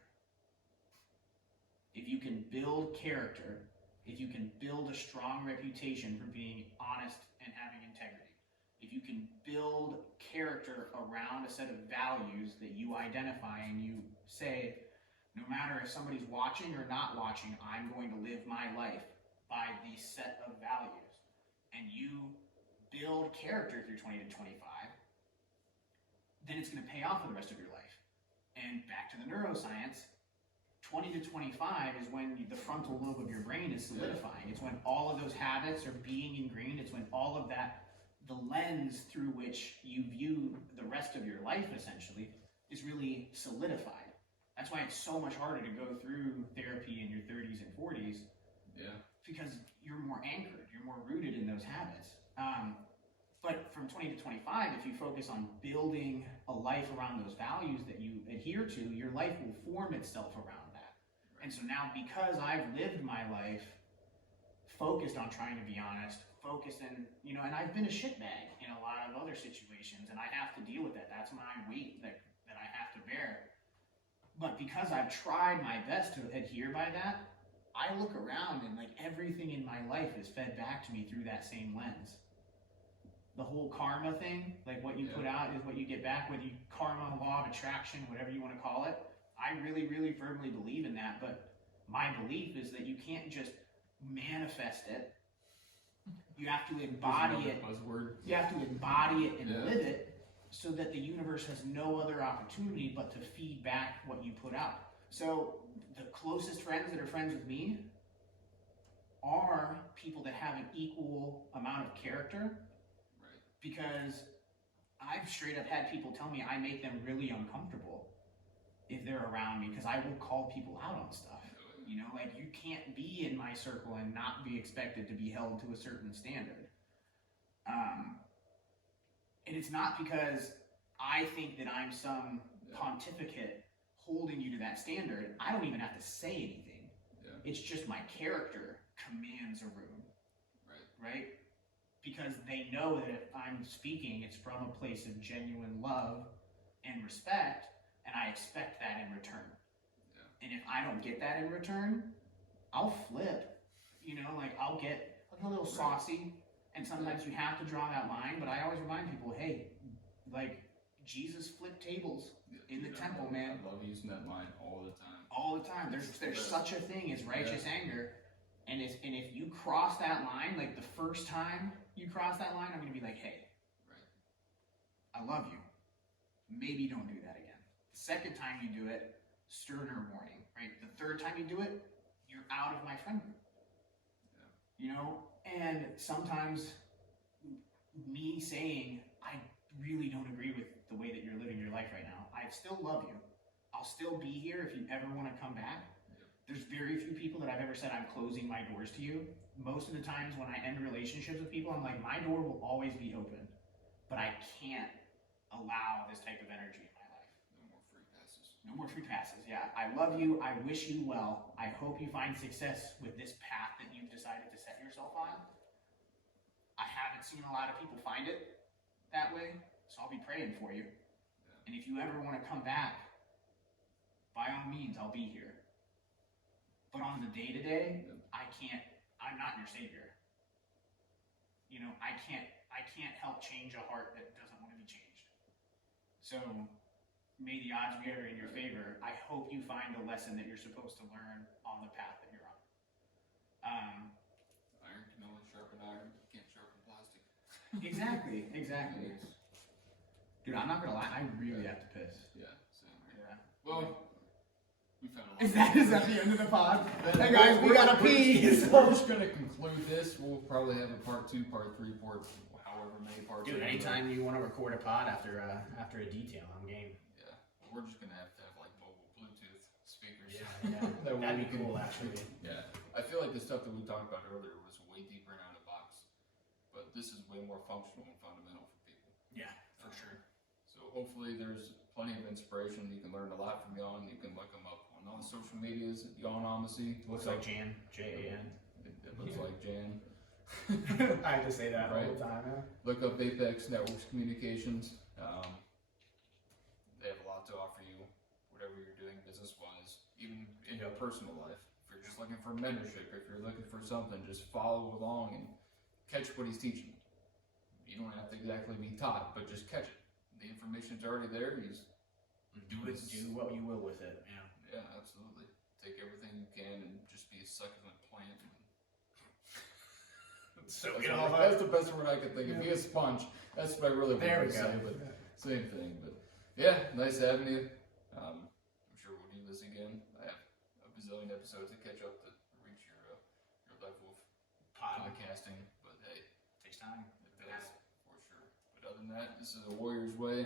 If you can build character, if you can build a strong reputation for being honest and having integrity, if you can build character around a set of values that you identify and you say, no matter if somebody's watching or not watching, I'm going to live my life by these set of values, and you build character through 20 to 25, then it's going to pay off for the rest of your life. And back to the neuroscience, 20 to 25 is when the frontal lobe of your brain is solidifying. It's when all of those habits are being ingrained. It's when all of that, the lens through which you view the rest of your life essentially, is really solidified. That's why it's so much harder to go through therapy in your 30s and 40s. Yeah. Because you're more anchored, you're more rooted in those habits. But from 20 to 25, if you focus on building a life around those values that you adhere to, your life will form itself around that. And so now, because I've lived my life focused on trying to be honest, focused in, and I've been a shitbag in a lot of other situations, and I have to deal with that. That's my weight that I have to bear. But because I've tried my best to adhere by that, I look around and like everything in my life is fed back to me through that same lens. The whole karma thing, like what you put out is what you get back, whether you karma, law of attraction, whatever you want to call it. I really, really firmly believe in that, but my belief is that you can't just manifest it. You have to embody it. Buzzword. You have to embody it and live it so that the universe has no other opportunity but to feed back what you put out. So the closest friends that are friends with me are people that have an equal amount of character. Because I've straight up had people tell me I make them really uncomfortable if they're around me, because I will call people out on stuff. Like you can't be in my circle and not be expected to be held to a certain standard. And it's not because I think that I'm some pontificate holding you to that standard. I don't even have to say anything. It's just my character commands a room. Right? Because they know that if I'm speaking, it's from a place of genuine love and respect, and I expect that in return. And if I don't get that in return, I'll flip. Like I'll get a little saucy, and sometimes you have to draw that line, but I always remind people, hey, like Jesus flipped tables in the temple, man. I love using that line all the time. All the time. There's such a thing as righteous anger. And if you cross that line, like the first time you cross that line, I'm going to be like, hey, I love you. Maybe don't do that again. The second time you do it, sterner warning, right? The third time you do it, you're out of my friend group. And sometimes me saying, I really don't agree with the way that you're living your life right now. I still love you. I'll still be here if you ever want to come back. There's very few people that I've ever said I'm closing my doors to you. Most of the times when I end relationships with people, I'm like, my door will always be open, but I can't allow this type of energy in my life. No more free passes. No more free passes, yeah. I love you. I wish you well. I hope you find success with this path that you've decided to set yourself on. I have a haven't seen a lot of people find it that way, so I'll be praying for you. And if you ever want to come back, by all means, I'll be here. But on the day-to-day, I'm not your savior. You know, I can't help change a heart that doesn't want to be changed. So may the odds be ever in your favor. I hope you find a lesson that you're supposed to learn on the path that you're on. Iron can only sharpen iron, can't sharpen plastic. Exactly. Dude, I'm not gonna lie, I really have to piss. Yeah, same here. Yeah. Well, we've had a lot. Is that the end of the pod? Hey We're- guys, we we're- gotta pee. We're just gonna conclude this. We'll probably have a part 2, part 3, however many parts. Dude, anytime you want to record a pod after a detail, I'm game. Yeah, we're just gonna have to have like mobile Bluetooth speakers. Yeah. That way That'd we be can- cool, actually. Yeah, I feel like the stuff that we talked about earlier was way deeper and out of the box, but this is way more functional and fundamental for people. Yeah, for sure. So hopefully there's plenty of inspiration. You can learn a lot from Jan. You can look him up on all the social medias. Jan Almasy. Looks like Jan, Jan. It looks like Jan. I have to say that all Right. the time. Yeah. Look up Apex Networks Communications. They have a lot to offer you, whatever you're doing business-wise, even in your personal life. If you're just looking for mentorship, if you're looking for something, just follow along and catch what he's teaching. You don't have to exactly be taught, but just catch it. The information's already there. Do what you will with it. Yeah. Yeah, absolutely. Take everything you can and just be a succulent plant. That's the best word I could think of. Be a sponge. That's what I really wanted to say, but same thing. But yeah, nice having you. I'm sure we'll do this again. I have a bazillion episodes to catch up to reach your level of podcasting, but hey, Takes time. it does for sure. But other than that, this is a Warrior's Way.